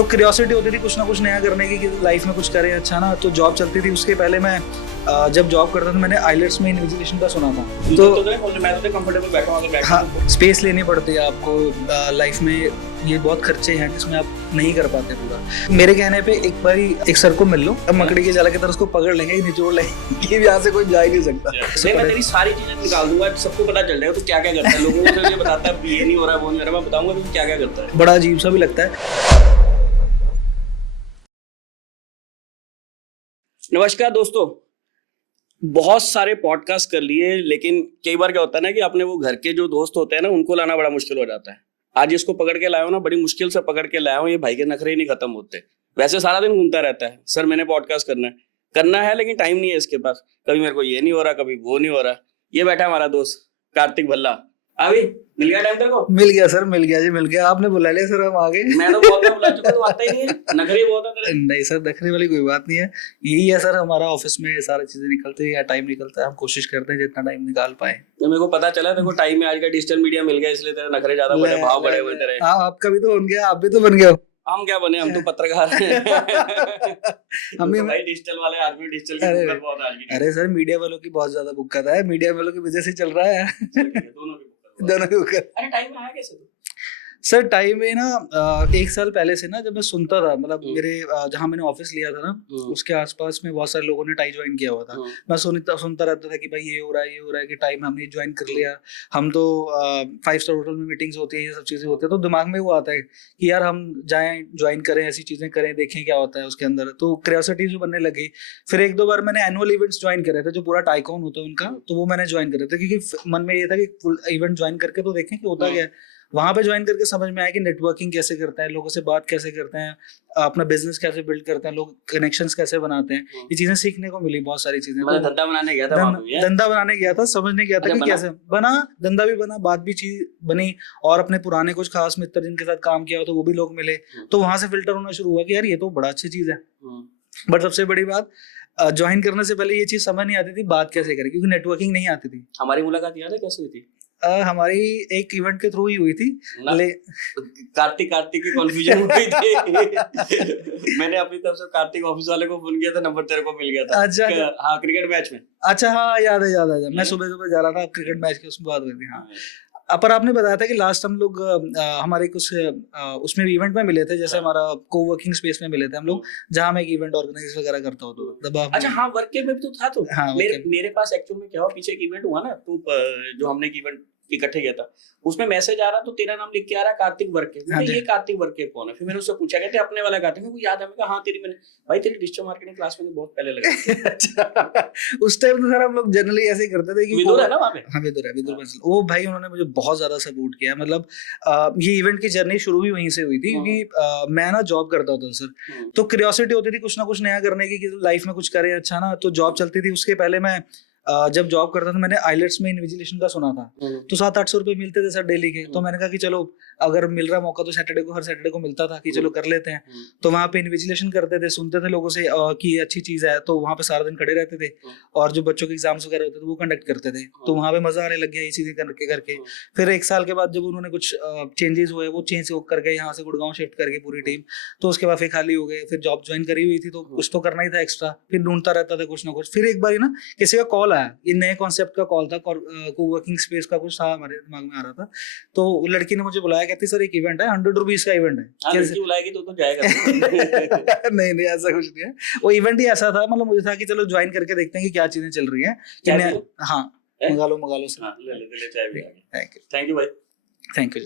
तो क्यूरियोसिटी होती थी कुछ ना कुछ नया करने की कि लाइफ में कुछ करें अच्छा ना। तो जॉब चलती थी, उसके पहले मैं जब जॉब करता था मैंने आइलेट्स में इन्विजिलेशन का सुना था। मैं तो कंफर्टेबल बैठा हूं। हाँ, स्पेस लेनी पड़ती है आपको लाइफ में, ये बहुत खर्चे हैं जिसमें आप नहीं कर पाते पूरा। मेरे कहने पे एक बार एक सर को मिल लो, अब मकड़ी के जाला की तरह उसको पकड़ लेंगे, निचोड़ लेंगे कि यहाँ से कोई जा ही नहीं सकता। मैं तेरी सारी चीजें निकाल दूंगा, सबको पता चल जाएगा तू क्या क्या करता है। लोगों को ये बताता है ये नहीं हो रहा वो नहीं हो रहा, मैं बताऊंगा तू क्या क्या करता है। बड़ा अजीब सा भी लगता है। नमस्कार दोस्तों, बहुत सारे पॉडकास्ट कर लिए, लेकिन कई बार क्या होता है ना कि अपने वो घर के जो दोस्त होते हैं ना उनको लाना बड़ा मुश्किल हो जाता है। आज इसको पकड़ के लाया हूं ना, बड़ी मुश्किल से पकड़ के लाया हूं। ये भाई के नखरे ही नहीं खत्म होते। वैसे सारा दिन घूमता रहता है, सर मैंने पॉडकास्ट करना है लेकिन टाइम नहीं है इसके पास। कभी मेरे को ये नहीं हो रहा, कभी वो नहीं हो रहा। ये बैठा है हमारा दोस्त कार्तिक भल्ला। अभी मिल गया टाइम तेरे को? मिल गया सर, मिल गया जी, मिल गया। आपने बुला लिया सर, हम आ गए। मैं तो बहुत बार बुला चुका, तो आता ही नहीं है। नखरे बहुत है तेरे। नहीं सर, नखरे वाली कोई बात नहीं है। यही है सर, हमारा ऑफिस में सारी चीजें निकलती है या टाइम निकलता है, हम कोशिश करते हैं जितना टाइम निकाल पाए। तो मेरे को पता चला देखो टाइम में आज का डिजिटल मीडिया मिल गया, इसलिए तेरे नखरे ज्यादा बड़े, भाव बड़े हुए तेरे। हाँ, आपका भी तो बन गया, आप भी तो बन गए हो। हम क्या बने, हम तो पत्रकार हैं। हम भी भाई डिजिटल वाले आदमी, डिजिटल की बुक्कत बहुत आज की। अरे सर, मीडिया वालों की बहुत ज्यादा बुक्कत है, मीडिया वालों की वजह से चल रहा है। दोनों की बुक्कत। अरे टाइम आया कैसे तू? सर टाइम में ना 1 साल पहले से ना, जब मैं सुनता था, मतलब मेरे जहाँ मैंने ऑफिस लिया था ना, उसके आसपास में बहुत सारे लोगों ने टाई ज्वाइन किया हुआ था। मैं सुनता रहता था कि भाई ये हो रहा है कि टाइम हमने ज्वाइन कर लिया। हम तो 5 स्टार होटल में मीटिंग्स होती है, ये सब चीजें होती है, तो दिमाग में वो आता है कि यार हम जाएं, ज्वाइन करें, ऐसी चीजें करें, देखें क्या होता है उसके अंदर। तो क्यूरियोसिटी जो बनने लगी। फिर 1-2 बार मैंने एनुअल इवेंट्स ज्वाइन करे थे, जो पूरा टाइकॉन होता है उनका, तो वो मैंने ज्वाइन करे थे, क्योंकि मन में ये था कि फुल इवेंट ज्वाइन करके तो देखें कि होता क्या है। वहां पे ज्वाइन करके समझ में आया कि नेटवर्किंग कैसे करता है, लोगों से बात कैसे करते हैं, अपना बिजनेस कैसे बिल्ड करते हैं, लोग कनेक्शंस कैसे बनाते हैं, ये चीजें सीखने को मिली, बहुत सारी चीजें। मतलब धंधा बनाने गया था, धंधा बनाने गया था, समझने गया था कि कैसे बना, धंधा भी बना, बात भी चीज बनी, और अपने पुराने कुछ खास मित्र जिनके साथ काम किया हो तो वो भी लोग मिले। तो वहां से फिल्टर होना शुरू हुआ कि यार ये तो बड़ा अच्छी चीज है। बट सबसे बड़ी बात, ज्वाइन करने से पहले ये चीज समझ नहीं आती थी बात कैसे करें, क्योंकि नेटवर्किंग नहीं आती थी। हमारी मुलाकात याद है कैसे हुई थी? हमारी एक इवेंट के थ्रू ही हुई थी। कार्तिक की कंफ्यूजन हो गई थी। मैंने अपनी तरफ से कार्तिक ऑफिस वाले को फोन किया था, नंबर तेरे को मिल गया था। अच्छा, हाँ, क्रिकेट मैच में। अच्छा, हाँ, याद है। मैं सुबह जा रहा था क्रिकेट मैच के, उसमें बात हुई थी। हाँ, पर आपने बताया था कि लास्ट हम लोग हमारे कुछ उसमें इवेंट में मिले थे, जैसे हमारा कोवर्किंग स्पेस में मिले थे हम लोग, जहाँ मैं एक इवेंट ऑर्गेनाइज वगैरह करता हूँ। तो अच्छा, हाँ, वर्क के में भी तो था। तो हाँ, मेरे पास एक्चुअल में क्या हुआ, पीछे एक इवेंट हुआ ना, तो जो हमने एक इवेंट इकट्ठे किया था, उसमें मैसेज आ रहा तो तेरा नाम लिख के आ रहा कार्तिक वर्क के। हाँ, ये कार्तिक वर्क के कौन है? फिर मैंने उससे पूछा, कहते अपने वाला कार्तिक। मेरे को याद है, मैं कहा हाँ तेरी, मैंने भाई तेरी डिजिटल मार्केटिंग क्लास में बहुत पहले लगा। अच्छा, उस टाइम तो सर हम लोग जनरली ऐसे ही करते थे कि विदुर है ना वहाँ पे। हाँ, विदुर है। वो भाई उन्होंने मुझे बहुत ज्यादा सपोर्ट किया। मतलब ये इवेंट की जर्नी शुरू भी वहीं से हुई थी, क्योंकि मैं ना जॉब करता था सर, तो क्यूरियोसिटी होती थी कुछ ना कुछ नया करने की, लाइफ में कुछ करें अच्छा ना। तो जॉब चलती थी, उसके पहले मैं जब जॉब करता था मैंने आइलेट्स में इन्विजिलेशन का सुना था। तो 700-800 रुपए मिलते थे सर डेली के। तो मैंने कहा कि चलो अगर मिल रहा मौका तो हर सैटरडे को मिलता था कि चलो कर लेते हैं। तो वहाँ पे इन्विजिलेशन करते थे, सुनते थे लोगों से कि अच्छी चीज है, तो वहाँ पे सारा दिन खड़े रहते थे। और जो बच्चों के एग्जाम्स वगैरह होते थे वो कंडक्ट करते थे, तो वहाँ पे मजा आने लग गया ये चीजें करके। फिर 1 साल के बाद जब उन्होंने कुछ चेंजेस हुए, वो चेंज करके यहाँ से गुड़गांव शिफ्ट करके पूरी टीम, तो उसके बाद फिर खाली हो गए। फिर जॉब ज्वाइन करी हुई थी, तो कुछ तो करना ही था एक्स्ट्रा, फिर ढूंढता रहता था कुछ ना कुछ। फिर एक बार ना किसी का कॉल आया, ये नए कॉन्सेप्ट का कॉल था, कोवर्किंग स्पेस का कुछ था, हमारे दिमाग में आ रहा था। तो लड़की ने मुझे बुलाया, कहती सर एक इवेंट है, 100 रुपीज का इवेंट है। कैसे बुलाएगी तो जाएगा? नहीं, ऐसा कुछ नहीं है। वो इवेंट ही ऐसा था, मतलब मुझे था कि चलो ज्वाइन करके देखते हैं कि क्या चीजें चल रही है। हाँ, मंगा लो सर। ले चाय भी। थैंक यू भाई। थैंक यू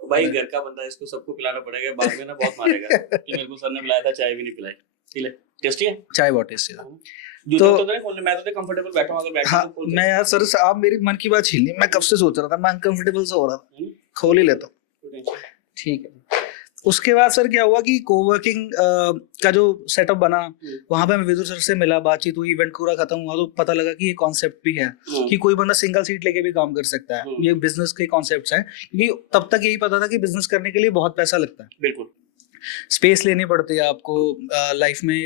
भाई, घर का बंदा है, इसको सबको पिलाना पड़ेगा, बाद में ना बहुत मारेगा कि मेरे को सर ने बुलाया था, चाय भी नहीं पिलाई। टेस्टी है चाय, बहुत टेस्टी है। तो मैं तो कंफर्टेबल बैठा हूं, अगर बैठा हाँ, तो मैं यार सर आप मेरी मन की बात छीन ली। मैं कब से सोच रहा था, मैं अनकंफर्टेबल सा हो रहा था, खोल ही लेता हूँ। ठीक है। उसके बाद सर क्या हुआ कि कोवर्किंग का जो सेटअप बना, वहां पे मैं विदुर सर से मिला, बातचीत हुई, इवेंट पूरा खत्म हुआ तो पता लगा कि ये कॉन्सेप्ट भी है कि कोई बंदा सिंगल सीट लेके भी काम कर सकता है। ये बिजनेस के कॉन्सेप्ट्स हैं, क्योंकि तब तक यही पता था कि बिजनेस करने के लिए बहुत पैसा लगता है। बिल्कुल, स्पेस लेनी पड़ती है आपको लाइफ में,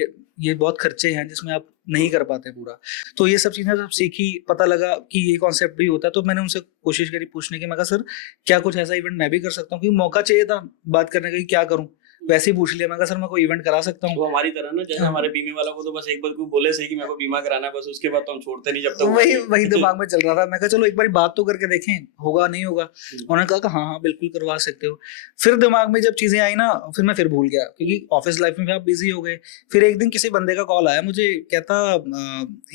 ये बहुत खर्चे हैं जिसमें आप नहीं कर पाते पूरा। तो ये सब चीजें जब सीखी, पता लगा कि ये कॉन्सेप्ट भी होता है, तो मैंने उनसे कोशिश करी पूछने की। मैं कहा सर क्या कुछ ऐसा इवेंट मैं भी कर सकता हूँ, क्योंकि मौका चाहिए था बात करने का कि क्या करूँ। वैसे ही पूछ लिया, मैं कहा सर मैं कोई इवेंट करा सकता हूँ। वो हमारी तरह ना, जैसे हमारे बीमे वालों को तो बस एक बार कोई बोले सही कि मेरे को बीमा कराना है, बस उसके बाद तो हम छोड़ते नहीं जब तक वही वही दिमाग में चल रहा था। मैं कहा चलो एक बार बात तो करके देखें, होगा नहीं होगा। उन्होंने कहा कि हाँ हाँ बिल्कुल करवा सकते हो। फिर दिमाग में जब चीजें आई ना, फिर मैं फिर भूल गया, क्योंकि ऑफिस लाइफ में भी आप बिजी हो गए। फिर एक दिन किसी बंदे का कॉल आया मुझे, कहता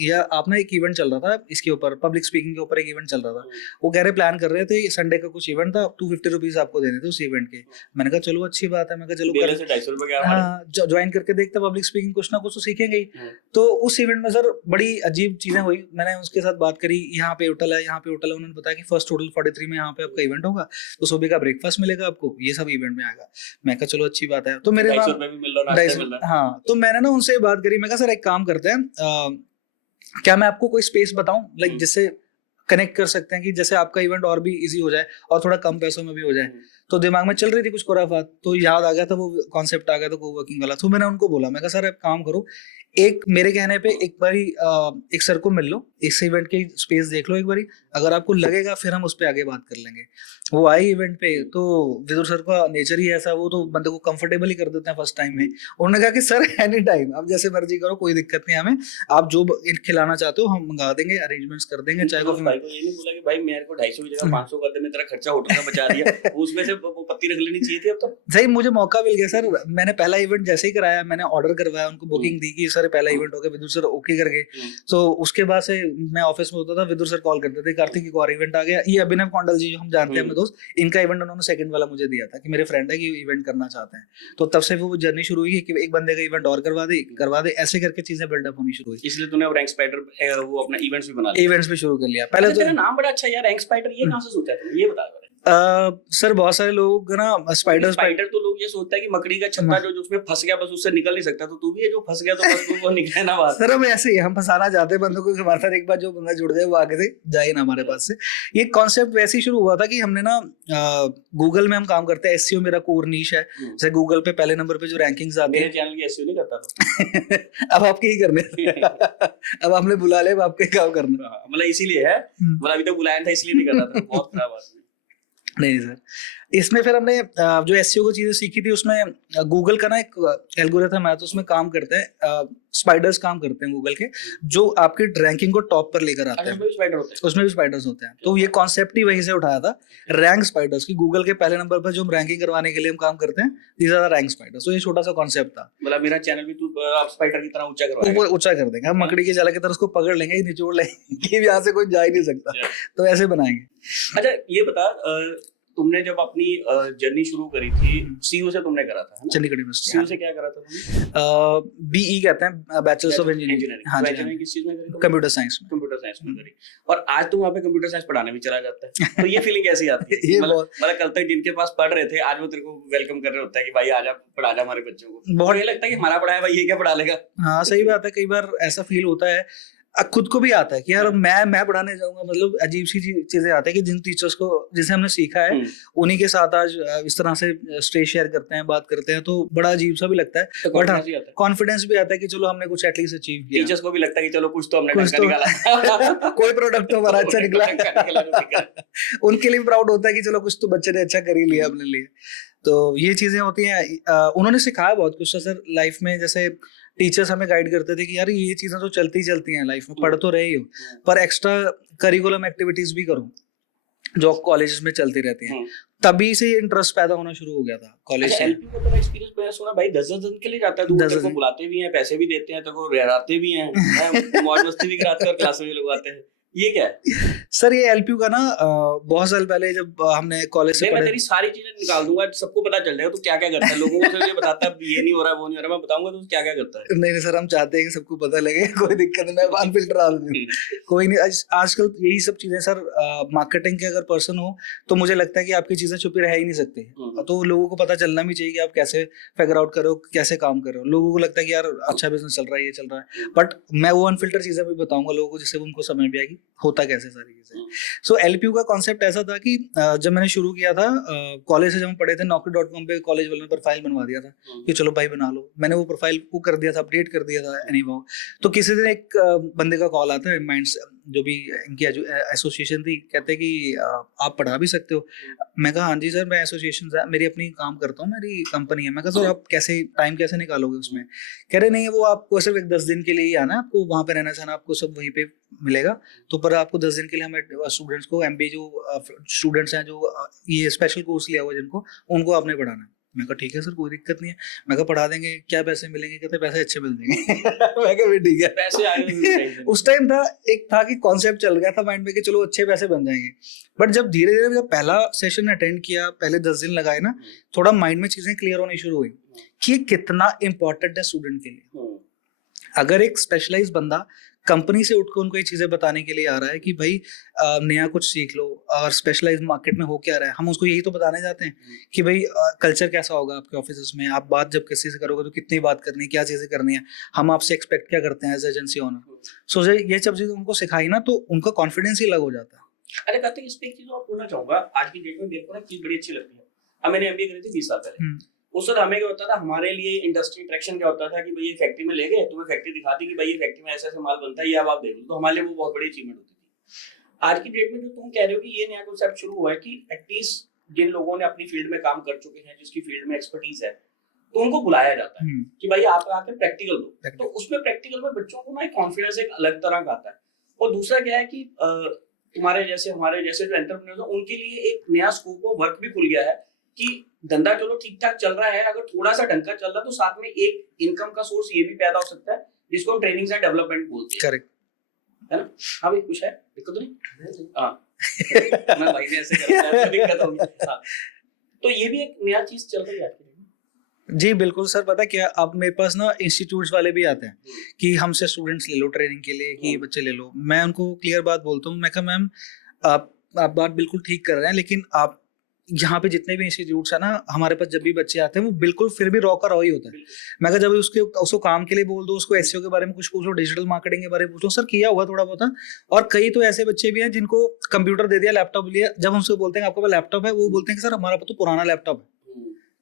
या आप ना एक इवेंट चल रहा था इसके ऊपर, पब्लिक स्पीकिंग के ऊपर एक इवेंट चल रहा था। वो कह रहे प्लान कर रहे थे, संडे का कुछ इवेंट था, 250 रुपीज आपको देने थे उस इवेंट के। मैंने कहा चलो अच्छी बात है, मैं कहा चलो बेले से 250 रुपए क्या हमारे। हाँ ज्वाइन करके देखते, पब्लिक स्पीकिंग कुछ ना कुछ तो सीखेंगे ही। तो उस इवेंट में सर बड़ी अजीब चीजें हुई। मैंने उसके साथ बात करी, यहाँ पे होटल है, यहाँ पे होटल है। उन्होंने बताया कि फर्स्ट होटल 43 में यहाँ पे आपका इवेंट होगा, तो सुबह का ब्रेकफास्ट मिलेगा आपको, ये सब इवेंट में आएगा। मैं कहा चलो अच्छी बात है। तो मेरे 250 रुपए भी मिल रहा, नाश्ता मिल रहा। हाँ, तो मैंने ना उनसे बात करी, मैं कहा सर एक काम करते हैं, क्या मैं आपको कोई स्पेस बताऊं लाइक जिससे कनेक्ट कर सकते हैं कि जैसे आपका इवेंट और भी इजी हो जाए और थोड़ा कम पैसों में भी हो जाए। तो दिमाग में चल रही थी कुछ खुराफात, तो याद आ गया था, वो कॉन्सेप्ट आ गया था कोवर्किंग वाला। तो मैंने उनको बोला, मैं कहा सर आप काम करो, एक मेरे कहने पे एक बारी एक सर को मिल लो, इस इवेंट की स्पेस देख लो एक बारी, अगर आपको लगेगा फिर हम उस पर आगे बात कर लेंगे। वो आए इवेंट पे, तो विदुर सर का नेचर ही ऐसा, वो तो बंदे को कंफर्टेबल ही कर देते हैं फर्स्ट टाइम में। उन्होंने कहा कि सर एनी टाइम आप जैसे मर्जी करो, कोई दिक्कत नहीं हमें, आप जो खिलाना चाहते हो हम मंगा देंगे, अरेंजमेंट्स कर देंगे। चाय कॉफी भाई को ये नहीं बोला कि भाई मेरे को 250 की जगह 500 कर दे, मैं तेरा खर्चा होटल का बचा दिया, उसमें से वो पत्ती रख लेनी चाहिए थी। अब तो सही मुझे मौका मिल गया सर। मैंने पहला इवेंट जैसे ही कराया, मैंने ऑर्डर करवाया, उनको बुकिंग दी कि सर पहला इवेंट हो गया, विदुर सर ओके कर गए। तो उसके बाद से मैं ऑफिस में होता था, विदुर सर कॉल करते थे, कार्तिक एक और इवेंट आ गया, ये अभिनव कौंडल जी जो हम जानते हैं अपने दोस्त, इनका इवेंट उन्होंने सेकंड वाला मुझे दिया था कि मेरे फ्रेंड है कि इवेंट करना चाहते हैं। तो तब से वो जर्नी शुरू हुई कि एक बंदे का इवेंट और करवा दे, ऐसे करके चीजें बिल्डअप होनी शुरू हुई। इसलिए तूने अब रैंक स्पाइडर वो अपना इवेंट्स भी बना लिया। इवेंट्स भी शुरू कर लिया। पहले तो तेरा नाम बड़ा अच्छा यार, रैंक स्पाइडर, ये कहां से सोचा तूने, ये बता। सर बहुत सारे लोग ना स्पाइडर तो लोग ये सोचता है कि मकड़ी का छत्ता जो उसमें फंस गया बस उससे निकल नहीं सकता, तो तू भी है जो फंस गया तो बस तू वो निकले ना बाहर। सर हम ऐसे ही हम फंसाना चाहते हैं बंदों को, हमारे साथ एक बार जो बंदा जुड़ जाए वो आगे से जाए ना हमारे पास से। ये कॉन्सेप्ट वैसे ही शुरू हुआ था कि हमने ना गूगल में हम काम करते हैं, एसईओ मेरा कोर नीश है। जैसे गूगल पे पहले नंबर पे जो रैंकिंग्स आती है, मेरे चैनल की एसईओ नहीं करता था। अब आपके ही करने अब आपने बुला ले, अब आपके काम करना, मतलब इसीलिए है, मतलब अभी तक बुलाया था इसलिए नहीं कर रहा था, बहुत खराब बात। नहीं सर, इसमें फिर हमने जो एसईओ को चीजें सीखी थी, उसमें गूगल का ना एक एल्गोरिथम है, तो उसमें काम करते हैं स्पाइडर्स काम करते हैं गूगल के, जो आपकी रैंकिंग को टॉप पर लेकर आते हैं। उसमें भी स्पाइडर्स होते हैं। तो ये कॉन्सेप्ट ही वहीं से उठाया था, रैंक स्पाइडर्स की। गूगल के पहले नंबर पर जो हम रैंकिंग करवाने के लिए हम काम करते हैं, these are the rank spiders. तो ये छोटा सा कॉन्सेप्ट था। मतलब मेरा चैनल भी तू आप स्पाइडर की तरह ऊंचा करवाएगा, ऊंचा कर देंगे हम, मकड़ी के जाला की तरह उसको पकड़ लेंगे, निचोड़ लेंगे कि यहाँ से कोई जा ही नहीं सकता, तो ऐसे बनाएंगे। अच्छा ये बता, तुमने जब अपनी जर्नी शुरू करी थी, सीयू से तुमने करा था, चंडीगढ़ यूनिवर्सिटी। सीयू से क्या करा था तुमने? बीई कहते हैं, बैचलर्स ऑफ इंजीनियरिंग। हाँ जी, किस चीज में करी? कंप्यूटर साइंस में। कंप्यूटर साइंस में करी, और आज तुम वहाँ पे कंप्यूटर साइंस पढ़ाने भी चला जाता है, तो ये फीलिंग कैसी आती है? मतलब कल तक जिनके पास पढ़ रहे थे आज वो तेरे को वेलकम कर रहे होता है कि भाई आजा पढ़ा जा हमारे बच्चों को, बहुत ये लगता है कि हमारा पढ़ाया भाई ये क्या पढ़ा लेगा। हाँ सही बात है, कई बार ऐसा फील होता है, खुद को भी आता है कि यार मैं पढ़ाने जाऊंगा, मतलब अजीब सी चीजें आती है कि जिन टीचर्स को जिसे हमने सीखा है उन्हीं के साथ आज इस तरह से स्टेज शेयर करते हैं, बात करते हैं, तो बड़ा अजीब सा भी लगता है। बट कॉन्फिडेंस भी आता है कि चलो हमने कुछ एटलीस्ट अचीव किया। टीचर्स को भी लगता है कि चलो कुछ तो हमने निकाला कोई प्रोडक्ट तो हमारा अच्छा निकला उनके लिए प्राउड होता है कि चलो कुछ तो बच्चे ने अच्छा कर ही लिया अपने लिए। तो ये चीजें होती हैं। उन्होंने सिखाया बहुत कुछ सर लाइफ में, जैसे टीचर्स हमें गाइड करते थे कि यार ये चीजें तो चलती हैं लाइफ में, पढ़ तो रहे हो पर एक्स्ट्रा करिकुलम एक्टिविटीज भी करो जो कॉलेज में चलती रहती हैं। तभी से ये इंटरेस्ट पैदा होना शुरू हो गया था कॉलेज से। एलपी को तो एक्सपीरियंस मैंने सुना भाई 10 दिन के लिए जाता है, तो तेरे को बुलाते भी हैं, पैसे भी देते हैं, तेरे को रहते भी हैं, मौज मस्ती भी कराते हैं और क्लास में भी लगवाते हैं, ये क्या है? सर ये एलपीयू का ना बहुत साल पहले जब हमने कॉलेज से मैं तेरी सारी चीजें निकाल दूंगा, सबको पता चल जाएगा तू क्या क्या करता है, लोगों को ये बताता है ये नहीं हो रहा वो नहीं हो रहा, मैं बताऊंगा तू क्या क्या करता है। नहीं सर, हम चाहते हैं कि सबको पता लगे, कोई दिक्कत नहीं, मैं अनफिल्टर आदमी कोई नहीं। आजकल यही सब चीजें सर, मार्केटिंग के अगर पर्सन हो तो मुझे लगता है कि आपकी चीजें छुपी रह ही नहीं सकती, तो लोगों को पता चलना भी चाहिए कि आप कैसे फिगर आउट करो, कैसे काम कर रहे हो। लोगों को लगता है कि यार अच्छा बिजनेस चल रहा है, ये चल रहा है, बट मैं वो अनफिल्टर चीजें भी बताऊंगा लोगों को जिससे उनको समझ में आएगी होता कैसे सारी चीजें। सो एलपीयू का कॉन्सेप्ट ऐसा था कि जब मैंने शुरू किया था कॉलेज से, जब हम पढ़े थे Naukri.com पे, कॉलेज वालों ने प्रोफाइल बनवा दिया था कि चलो भाई बना लो। मैंने वो प्रोफाइल को कर दिया था, अपडेट कर दिया था एनीहाउ। तो किसी दिन एक बंदे का कॉल आता है माइंड जो भी इनकी एसोसिएशन थी, कहते कि आप पढ़ा भी सकते हो। मैं कहा हाँ जी सर, मैं एसोसिएशन मेरी अपनी काम करता हूँ, मेरी कंपनी है। मैं कहा सर आप कैसे टाइम कैसे निकालोगे उसमें? कह रहे नहीं, वो आपको सिर्फ 10 दिन के लिए ही आना, आपको वहाँ पे रहना सहना आपको सब वहीं पे मिलेगा। तो पर आपको 10 दिन के लिए हमें स्टूडेंट्स को MBA जो स्टूडेंट्स हैं जो ये स्पेशल कोर्स लिया हुआ जिनको, उनको आपने पढ़ाना है। मैं कहा ठीक है सर, कोई दिक्कत नहीं है। मैं कहा पढ़ा देंगे, क्या पैसे मिलेंगे? कहते पैसे अच्छे मिल जाएंगे। मैं कहा ठीक है, पैसे आए उस टाइम था, एक था कि कॉन्सेप्ट चल गया था माइंड में कि चलो अच्छे पैसे बन जाएंगे। बट जब धीरे धीरे जब पहला सेशन अटेंड किया, पहले 10 दिन लगाए ना, थोड़ा माइंड में चीजें क्लियर होनी शुरू हुई कि कितना इंपॉर्टेंट है स्टूडेंट के लिए। अगर एक स्पेशलाइज बंदा कंपनी से उठकर उनको ये चीजें बताने के लिए आ रहा है कि भाई नया कुछ सीख लो और स्पेशलाइज मार्केट में हो क्या रहा है, हम उसको यही तो बताने जाते हैं कि भाई कल्चर कैसा होगा आपके ऑफिस में, आप बात जब किसी से करोगे तो कितनी बात करनी है, क्या चीजें करनी है, हम आपसे एक्सपेक्ट क्या करते हैं एज एजेंसी ओनर। सो ये सब चीजें उनको सिखाई ना, तो उनका कॉन्फिडेंस ही अलग हो जाता है। अरे कहते हैं इस पे एक चीज और बोलना चाहूंगा, आज की डेट में मेरे को ना चीज बड़ी अच्छी लगती है। अब मैंने MBA करी थी 20 साल पहले। उस वक्त हमें क्या होता था, हमारे लिए इंडस्ट्री इंटरेक्शन क्या होता था कि भाई ये फैक्ट्री में ले गए, तुम्हें फैक्ट्री दिखाती कि भाई ये फैक्ट्री में ऐसा ऐसा माल बनता है, ये अब आप देख लो। तो हमारे लिए वो बहुत बड़ी अचीवमेंट होती थी। आज की डेट में जो तुम कह रहे हो कि ये नया कॉन्सेप्ट शुरू हुआ है कि एटलीस्ट जिन लोगों ने अपनी फील्ड में काम कर चुके हैं, जिसकी फील्ड में एक्सपर्टीज है, तो उनको बुलाया जाता है कि भाई आप आके प्रैक्टिकल दो। तो उसमें प्रैक्टिकल में बच्चों को ना एक कॉन्फिडेंस एक अलग तरह का आता है। और दूसरा क्या है कि तुम्हारे जैसे हमारे जैसे जो एंटरप्रेन्योर्स हैं, उनके लिए एक नया स्कोप ऑफ वर्क भी खुल गया है कि धंधा चलो ठीक ठाक चल रहा है, अगर थोड़ा सा ढंग का चल रहा है तो साथ में एक इनकम का सोर्स ये भी पैदा हो सकता है, जिसको हम ट्रेनिंग एंड डेवलपमेंट बोलते हैं। करेक्ट है ना? हाँ भाई, कुछ है दिक्कत तो नहीं? हाँ मैं भाई ने ऐसे कर दिया, दिक्कत होगी। हाँ, तो ये भी एक नया चीज चल रही है। जी बिल्कुल सर, पता क्या, अब मेरे पास ना इंस्टीट्यूट्स वाले भी आते हैं कि हमसे स्टूडेंट्स ले लो ट्रेनिंग के लिए, कि ये बच्चे ले लो। मैं उनको क्लियर बात बोलता हूँ, मैं कहा मैम आप बात बिल्कुल ठीक कर रहे हैं, लेकिन आप यहाँ पे जितने भी इंस्टीट्यूट्स है ना, हमारे पास जब भी बच्चे आते हैं वो बिल्कुल फिर भी रॉ का रॉ ही होता है। मैं कहा जब उसको काम के लिए बोल दो, उसको SEO के बारे में कुछ पूछो, डिजिटल मार्केटिंग के बारे में पूछो, सर किया हुआ थोड़ा बहुत। और कई तो ऐसे बच्चे भी हैं जिनको कंप्यूटर दे दिया, लैपटॉप लिया, जब उनसे बोलते हैं आपके पास लैपटॉप है, वो बोलते हैं कि सर हमारा तो पुराना लैपटॉप है,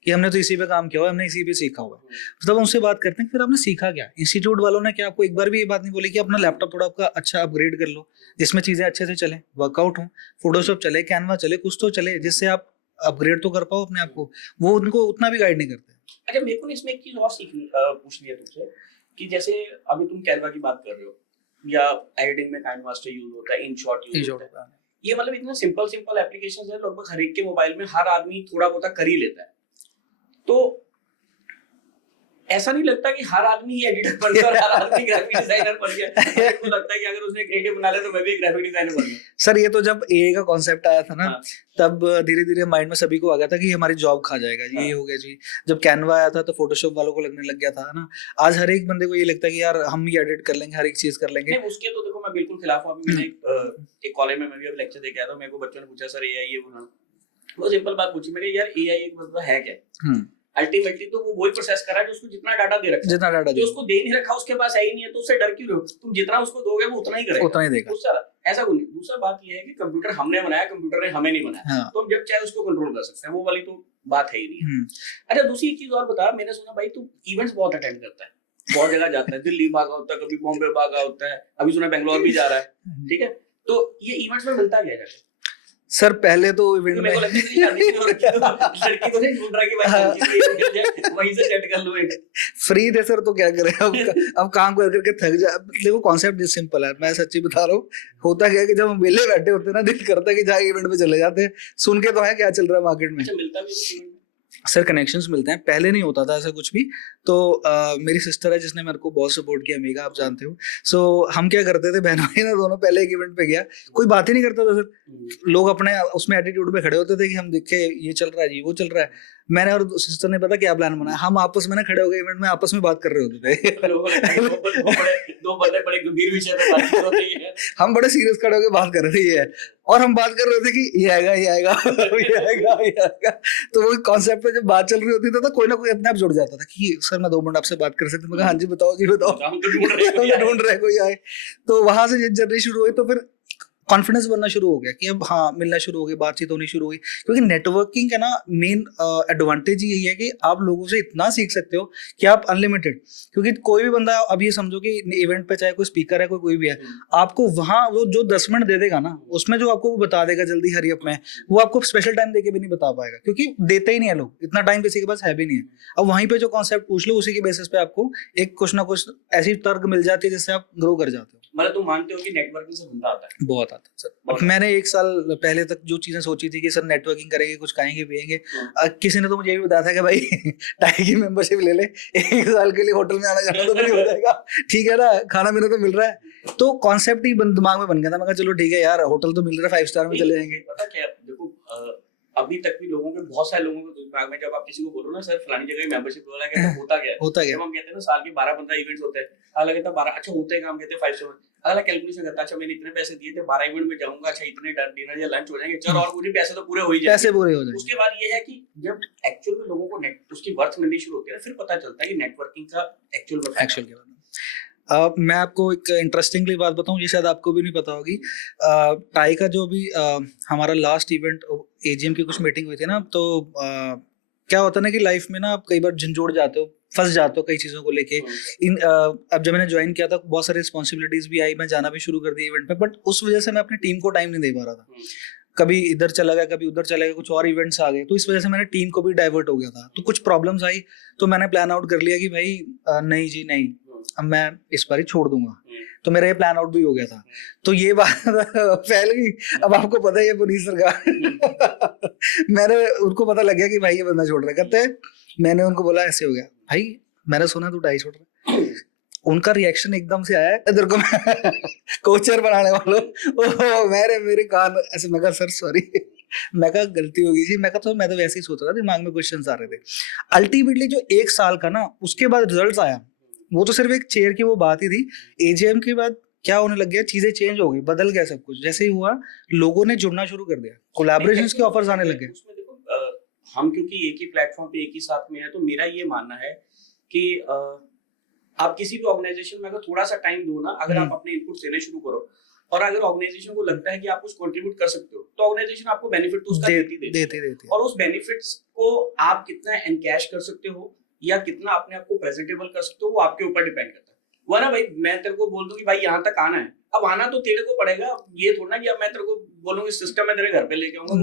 कि हमने तो इसी पे काम किया हुआ है, हमने इसी पे सीखा हुआ है। तब उनसे बात करते हैं फिर आपने सीखा क्या? इंस्टीट्यूट वालों ने क्या आपको एक बार भी ये बात नहीं बोली कि अपना लैपटॉप थोड़ा आपका अच्छा अपग्रेड कर लो, जिसमें चीजें अच्छे से चले, वर्कआउट हो, फोटोशॉप चले, कैनवा चले, कुछ तो चले, जिससे आप अपग्रेड तो कर पाओ अपने आप को। वो उनको उतना भी गाइड नहीं करते। अच्छा, मेरे को इसमें एक चीज और पूछनी है तुमसे कि जैसे अभी तुम कैनवा की बात कर रहे हो या एडिटिंग में काइंड मास्टर यूज होता है, InShot यूज होता है, ये मतलब इतना सिंपल एप्लीकेशंस है, लगभग हर एक के मोबाइल में हर आदमी थोड़ा बहुत कर ही लेता है। तो ऐसा नहीं लगता कि हर आदमी ही एडिटर बन गया और हर आदमी ग्राफिक डिजाइनर बन गया? मेरे को लगता है कि अगर उसने क्रिएटिव बना लिया तो मैं भी एक ग्राफिक डिजाइनर बन गया। सर ये तो जब AI का कॉन्सेप्ट आया था ना, तब धीरे धीरे माइंड में सभी को आ गया था कि हमारी जॉब खा जाएगा, ये हो गया जी। जब कैनवा आया था तो फोटोशॉप वालों को लगने लग गया था ना। आज हर एक बंदे को ये लगता है कि यार हम ही एडिट कर लेंगे, हर एक चीज कर लेंगे। उसके तो देखो मैं बिल्कुल खिलाफ हूँ। अभी मैंने एक कॉलेज में मैं भी अब लेक्चर देके आया था, मेरे को बच्चों ने पूछा सर AI ये बनाना, वो सिंपल बात पूछी मैंने, यार AI एक मतलब है क्या? अल्टीमेटली तो वो वही प्रोसेस कर रहा है जो उसको जितना डाटा दे रखा है, जितना डाटा जो उसको दे नहीं रखा उसके पास है ही नहीं है, तो उससे डर क्यों रहो? तुम जितना उसको दोगे वो उतना ही करेगा, उतना ही देगा, उससे ऐसा कुछ नहीं। दूसरा बात ये है कि कंप्यूटर हमने बनाया, कंप्यूटर ने हमें नहीं बनाया, तो हम जब चाहे उसको कंट्रोल कर सकते हैं, वो वाली तो बात है ही नहीं। अच्छा, दूसरी चीज और बता, मैंने सुना भाई तू इवेंट्स बहुत अटेंड करता है, बहुत जगह जाता है, दिल्ली भागा होता है, कभी बॉम्बे भागा होता है, अभी सुना बेंगलोर भी जा रहा है, ठीक है? तो ये इवेंट्स में मिलता क्या है? सर पहले तो इवेंट में फ्री थे सर, तो क्या करें अब काम कर करके थक जा। देखो कॉन्सेप्ट सिंपल है, मैं सच्ची बता रहा हूँ। होता क्या है कि जब हम वेले बैठे होते हैं ना, दिल करता है कि जाए इवेंट में चले जाते हैं, सुन के तो है क्या चल रहा है मार्केट में। मिलता भी सर कनेक्शंस मिलते हैं, पहले नहीं होता था ऐसा कुछ भी। तो मेरी सिस्टर है जिसने मेरे को बहुत सपोर्ट किया, मेगा आप जानते हो। सो हम क्या करते थे, बहन भाई ना दोनों, पहले एक इवेंट पे गया, कोई बात ही नहीं करता था सर, लोग अपने उसमें एटीट्यूड पे खड़े होते थे कि हम देखे ये चल रहा है जी, वो चल रहा है। मैंने और सिस्टर ने पता क्या प्लान बनाया, हम आपस में ना खड़े हो गए इवेंट में, आपस में बात कर रहे होते थे। दो बड़े बड़े गंभीर विषय पे बात कर रहे हैं, हम बड़े सीरियस खड़े होकर बात कर रहे हैं, और हम बात कर रहे थे कि ये आएगा ये आएगा ये आएगा ये आएगा। तो वो कॉन्सेप्ट पे जब बात चल रही होती थी तो कोई ना कोई अपने आप जुड़ जाता था कि सर मैं 2 मिनट आपसे बात कर सकता हूँ। मैं हाँ जी बताओ जी बताओ, ढूंढ रहे कोई आए। तो वहां से जर्नी शुरू हुई। तो फिर कॉन्फिडेंस बनना शुरू हो गया कि अब हाँ मिलना शुरू हो गया, बातचीत होनी शुरू हुई। क्योंकि नेटवर्किंग का ना मेन एडवांटेज यही है कि आप लोगों से इतना सीख सकते हो कि आप अनलिमिटेड, क्योंकि कोई भी बंदा, अब ये समझो कि इवेंट पे चाहे कोई स्पीकर है कोई भी है, आपको वहाँ वो जो 10 मिनट दे देगा ना, उसमें जो आपको वो बता देगा जल्दी हरी अप में, वो आपको स्पेशल टाइम देके भी नहीं बता पाएगा, क्योंकि देते ही नहीं है लोग, इतना टाइम किसी के पास है भी नहीं है। अब वहीं पे जो कॉन्सेप्ट पूछ लो उसी के बेसिस पे आपको एक कुछ ना कुछ ऐसी तर्क मिल जाती है जिससे आप ग्रो कर जाते हो। मतलब तुम मानते हो कि नेटवर्किंग से बंदा आता है? बहुत आता है सर। अब मैंने 1 साल पहले तक जो चीजें सोची थी कि सर नेटवर्किंग करेंगे, कुछ खाएंगे पिएंगे, किसी ने तो मुझे ये भी बताया था कि भाई टाई की मेंबरशिप ले ले, 1 साल के लिए होटल में आना जाना तो नहीं हो जाएगा, ठीक है ना, खाना पीना तो मिल रहा है। तो कॉन्सेप्ट ही दिमाग में बन गया था। मैं कहा चलो ठीक है यार, होटल तो मिल रहा है, 5 स्टार में चले जाएंगे। पता क्या, देखो अभी तक भी लोगों के, बहुत सारे लोगों के दिमाग में, जब आप किसी को बोलो ना सर फलानी जगह मेंबरशिप वाला क्या तो होता क्या है, होता क्या, जब हम कहते हैं ना साल के 12-15 इवेंट्स होते हैं, अगला कहता है 12, अच्छा होते हैं काम, कहते हैं 5 स्टार, अगला कैलकुलेशन करता है, अच्छा मैंने इतने पैसे दिए थे, 12 इवेंट में जाऊंगा, अच्छा इतने डिनर या लंच हो जाएंगे, चलो और मुझे पैसे तो पूरे हो ही जाएंगे, पैसे पूरे हो जाएंगे। उसके बाद ये है कि जब एक्चुअल में लोगों को उसकी वर्थ मिलनी शुरू होती है, फिर पता चलता है कि नेटवर्किंग का एक्चुअल के बारे में। मैं आपको एक इंटरेस्टिंगली बात बताऊं, ये शायद आपको भी नहीं पता होगी। टाई का जो भी हमारा लास्ट इवेंट एजीएम की कुछ मीटिंग हुई थी ना, तो क्या होता है ना कि लाइफ में ना आप कई बार झंझोड़ जाते हो, फंस जाते हो कई चीज़ों को लेके। अब जब मैंने ज्वाइन किया था बहुत सारी रिस्पॉन्सिबिलिटीज भी आई, मैं जाना भी शुरू कर दी इवेंट पे, बट उस वजह से मैं अपनी टीम को टाइम नहीं दे पा रहा था। कभी इधर चला गया, कभी उधर चला गया, कुछ और इवेंट्स आ गए, तो इस वजह से मैंने टीम को भी डाइवर्ट हो गया था। तो कुछ प्रॉब्लम्स आई, तो मैंने प्लान आउट कर लिया कि भाई नहीं जी नहीं, अब मैं इस बार ही छोड़ दूंगा। तो मेरा ये प्लान आउट भी हो गया था। तो ये बात फैल गई। अब आपको पता ही है पुनीत सर का मैंने उनको पता लग गया कि भाई ये बंदा छोड़ रहा है, कहते हैं, मैंने उनको बोला ऐसे हो गया, भाई मैंने सुना तू टाई छोड़ रहा है। उनका रिएक्शन एकदम से आया, इधर को कोचर बनाने वालों, मेरे कान ऐसे। मैं कहा सर सॉरी, मैं कहा गलती हो गई जी। मैं कहा तो मैं तो वैसे ही सोच रहा था, दिमाग में क्वेश्चंस आ रहे थे। अल्टीमेटली जो 1 साल का ना, उसके बाद रिजल्ट आया, वो तो सिर्फ एक चेयर की वो बात ही थी। एजीएम के बाद क्या होने लग गया, चीजें चेंज हो गई, बदल गया सब कुछ। जैसे ही हुआ, लोगों ने जुड़ना शुरू कर दिया, कोलैबोरेशंस के ऑफर्स आने लगे। उसमें देखो हम क्योंकि एक ही प्लेटफॉर्म पे एक ही साथ में है, तो मेरा ये मानना है कि आप किसी भी ऑर्गेनाइजेशन में अगर थोड़ा सा टाइम दो ना, अगर आप अपने इनपुट देने शुरू करो, और अगर ऑर्गेनाइजेशन को लगता है कि आप कुछ कंट्रीब्यूट कर सकते हो, तो ऑर्गेनाइजेशन आपको बेनिफिट तो उसका देती। और उस बेनिफिट्स को आप कितना एनकैश कर सकते हो या कितना अपने आप को प्रेजेंटेबल कर सकते हो, वो आपके ऊपर डिपेंड करता है। वो ना भाई मैं तेरे को बोल दूं कि भाई यहाँ तक आना है, अब आना तो तेरे को पड़ेगा। ये थोड़ा ना कि अब मैं तेरे को बोलूंगा सिस्टम में तेरे घर पे लेके आऊंगा।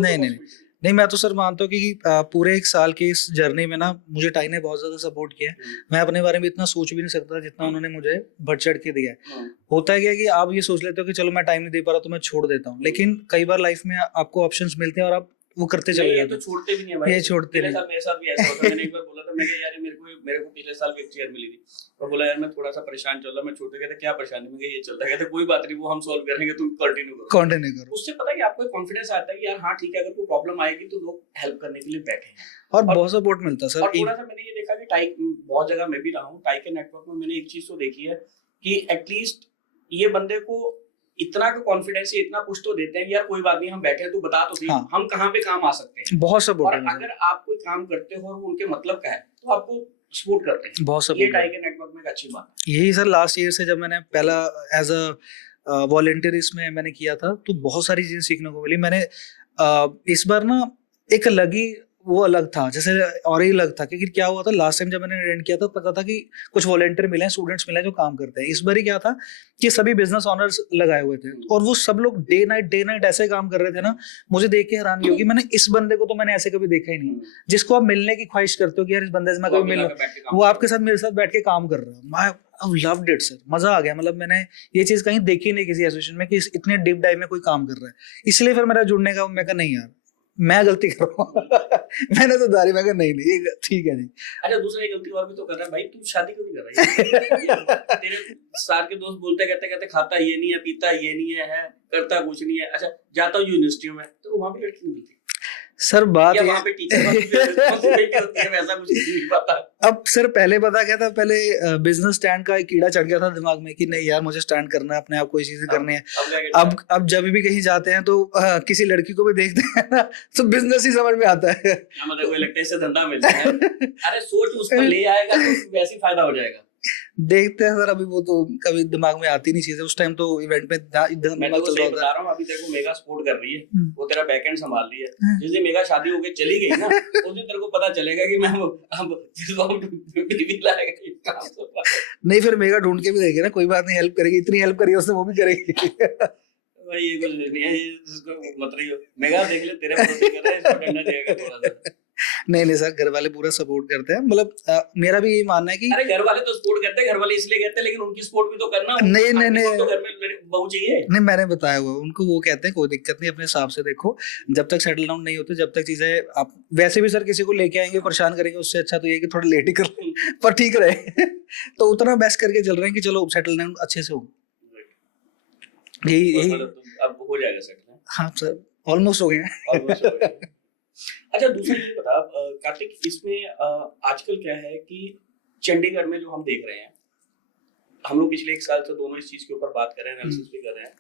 नहीं, मैं तो सर मानता हूँ कि पूरे 1 साल के इस जर्नी में ना मुझे टाई ने बहुत ज्यादा सपोर्ट किया है। मैं अपने बारे में इतना सोच भी नहीं सकता जितना उन्होंने मुझे बढ़ चढ़ के दिया है। होता है क्या कि आप ये सोच लेते हो कि चलो मैं टाइम नहीं दे पा रहा तो मैं छोड़ देता हूँ, लेकिन कई बार लाइफ में आपको ऑप्शंस मिलते हैं और आप वो करते चले जाते हैं। तो छोड़ते भी नहीं है भाई, ये छोड़ते नहीं। मेरे साथ भी ऐसा होता है। मैंने एक बार बोला था, मैं यार मेरे को पिछले साल भी एक चेयर मिली थी, और बोला यार मैं थोड़ा सा परेशान चल रहा, मैं छोड़ गया था। क्या परेशानी में ये चलता है, कहते कोई बात नहीं, वो हम सॉल्व करेंगे, तुम कंटिन्यू करो। उससे पता है कि आपको कॉन्फिडेंस आता है कि यार हाँ ठीक है, अगर कोई प्रॉब्लम आएगी तो लोग हेल्प करने के लिए बैठे हैं, और बहुत सपोर्ट मिलता है सर। और थोड़ा सा मैंने ये देखा कि टाई, बहुत जगह मैं भी रहा हूँ टाई के नेटवर्क में, मैंने एक चीज तो देखी है कि एटलीस्ट ये बंदे को इतना का कॉन्फिडेंस है, इतना पुश तो देते हैं कि यार कोई बात नहीं, हम बैठे हैं, तू बता तो सही, हाँ, हम कहाँ पे काम आ सकते हैं। बहुत सपोर्ट। और अगर आप कोई काम करते हो और वो उनके मतलब का है तो आपको सपोर्ट करते हैं। बहुत सपोर्ट। ये टाई के नेटवर्क में एक अच्छी बात है। यही सर लास्ट ईयर से जब मैंने पहला एज अ वॉलंटियर इसमें मैंने किया था, तो बहुत सारी चीजें सीखने को मिली। मैंने इस बार ना एक वो अलग था, जैसे और ही अलग था, क्योंकि क्या हुआ था लास्ट टाइम जब मैंने अटेंड किया था, पता था कि कुछ वॉलंटियर मिले हैं, स्टूडेंट्स मिले हैं जो काम करते हैं। इस बार ही क्या था कि सभी बिजनेस ऑनर्स लगाए हुए थे, और वो सब लोग डे नाइट ऐसे काम कर रहे थे ना, मुझे देख के हैरानी होगी। मैंने इस बंदे को तो मैंने ऐसे कभी देखा ही नहीं, जिसको आप मिलने की ख्वाहिश करते हो कि यार इस बंदे से मैं कभी मिलूं, वो आपके साथ मेरे साथ बैठ के काम कर रहा है। मैं लव्ड इट सर, मजा आ गया। मतलब मैंने ये चीज कहीं देखी नहीं किसी एसोसिएशन में कि इतने डीप डाइव में कोई काम कर रहा है। इसलिए फिर मेरा जुड़ने का, मैं कहा नहीं यार मैं गलती कर रहा हूँ मैंने सुधारी। मैं कहा नहीं ये ठीक है नहीं। अच्छा दूसरा एक गलती और भी तो कर रहा है भाई, तू शादी क्यों नहीं कर रहा है? तेरे सार के दोस्त बोलते कहते खाता ये नहीं है, पीता ये नहीं है, करता कुछ नहीं है। अच्छा जाता हूँ यूनिवर्सिटियों में, तो वहां पे लड़की नहीं मिलती सर। बात वहाँ पे टीचर होती है, वैसा कुछ नहीं पता। अब सर पहले पता क्या था, पहले बिजनेस स्टैंड का एक कीड़ा चढ़ गया था दिमाग में कि नहीं यार मुझे स्टैंड करना है, अपने आप कोई चीजें करनी है। अब जब भी कहीं जाते हैं तो किसी लड़की को भी देखते हैं ना, तो बिजनेस ही समझ में आता है। मतलब लगता है इससे धंधा मिलता है। अरे सोच उस पर ले आएगा तो वैसे ही फायदा हो जाएगा। देखते हैं सर, अभी वो तो कभी दिमाग में आती नहीं चीजें, उस टाइम तो इवेंट में इधर मैं दिमाग तो चल सही रहा बता होता रहा हूँ, अभी देखो मेगा सपोर्ट कर रही है, है। वो तेरा बैकएंड संभाल रही है। हाँ। जिस दिन मेगा शादी होके चली गई ना, उस दिन तेरे को पता चलेगा कि मैं अब बीवी लाएगा ये काम सब। नहीं फिर मेगा ढूंढ के भी देगी ना, कोई बात नहीं, हेल्प करेगी, इतनी हेल्प करी उसने वो भी करेगी। भाई ये कुछ नहीं है, ये जिसको मत रही हो, मेगा देख ले तेरे भरोसे कर रहा है, इसको डंडा देगा थोड़ा सा। नहीं सर, घर वाले पूरा सपोर्ट करते हैं, मतलब मेरा भी यही मानना है कि अरे घर वाले तो सपोर्ट करते हैं, घर वाले इसलिए कहते हैं, लेकिन उनकी सपोर्ट भी तो करना। नहीं तो घर में बहू चाहिए। नहीं, मैंने बताया हुआ उनको, वो कहते हैं कोई दिक्कत नहीं, अपने हिसाब से देखो, जब तक सेटल डाउन नहीं होते, जब तक चीजें आप वैसे भी सर किसी को लेके आएंगे परेशान करेंगे, उससे अच्छा तो ये कि थोड़ा लेट ही कर लें, पर ठीक रहे। तो उतना बेस्ट करके चल रहे हैं कि चलो सेटल डाउन अच्छे से हो। यही अब हो जाएगा सेटल। हाँ सर, ऑलमोस्ट हो गए हैं। अच्छा दूसरा ये बता कार्तिक, इसमें आजकल क्या है कि चंडीगढ़ में जो हम देख रहे हैं, हम लोग पिछले 1 साल से दोनों इस चीज के ऊपर बात कर रहे हैं, एनालिसिस भी कर रहे हैं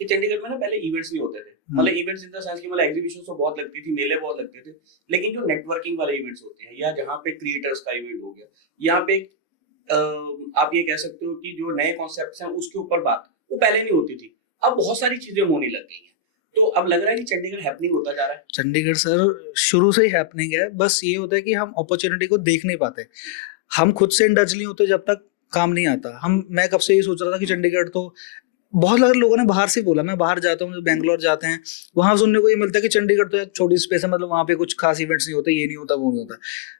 कि चंडीगढ़ में ना पहले इवेंट्स नहीं होते थे, मतलब इवेंट्स इन द सेंस कि मतलब एग्जीबिशन तो बहुत लगती थी, मेले बहुत लगते थे, लेकिन जो नेटवर्किंग वाले इवेंट्स होते हैं, या जहाँ पे क्रिएटर्स का इवेंट हो गया, यहाँ पे आप ये कह सकते हो कि जो नए कॉन्सेप्ट्स हैं उसके ऊपर बात, वो पहले नहीं होती थी, अब बहुत सारी चीजें होने लग गई हैं। तो अब लग रहा है कि चंडीगढ़ हैपनिंग होता जा रहा है। चंडीगढ़ सर शुरू से ही हैपनिंग है, बस ये होता है कि हम अपॉर्चुनिटी को देख नहीं पाते, हम खुद से इंडल्ज नहीं होते जब तक काम नहीं आता। मैं कब से ये सोच रहा था कि चंडीगढ़ तो बहुत सारे लोगों ने बाहर से बोला, मैं बाहर जाता हूँ, बैंगलोर जाते हैं, वहां सुनने को ये मिलता है कि चंडीगढ़ तो एक छोटी स्पेस है, मतलब वहां पे कुछ खास इवेंट्स नहीं होते, ये नहीं होता, वो नहीं होता।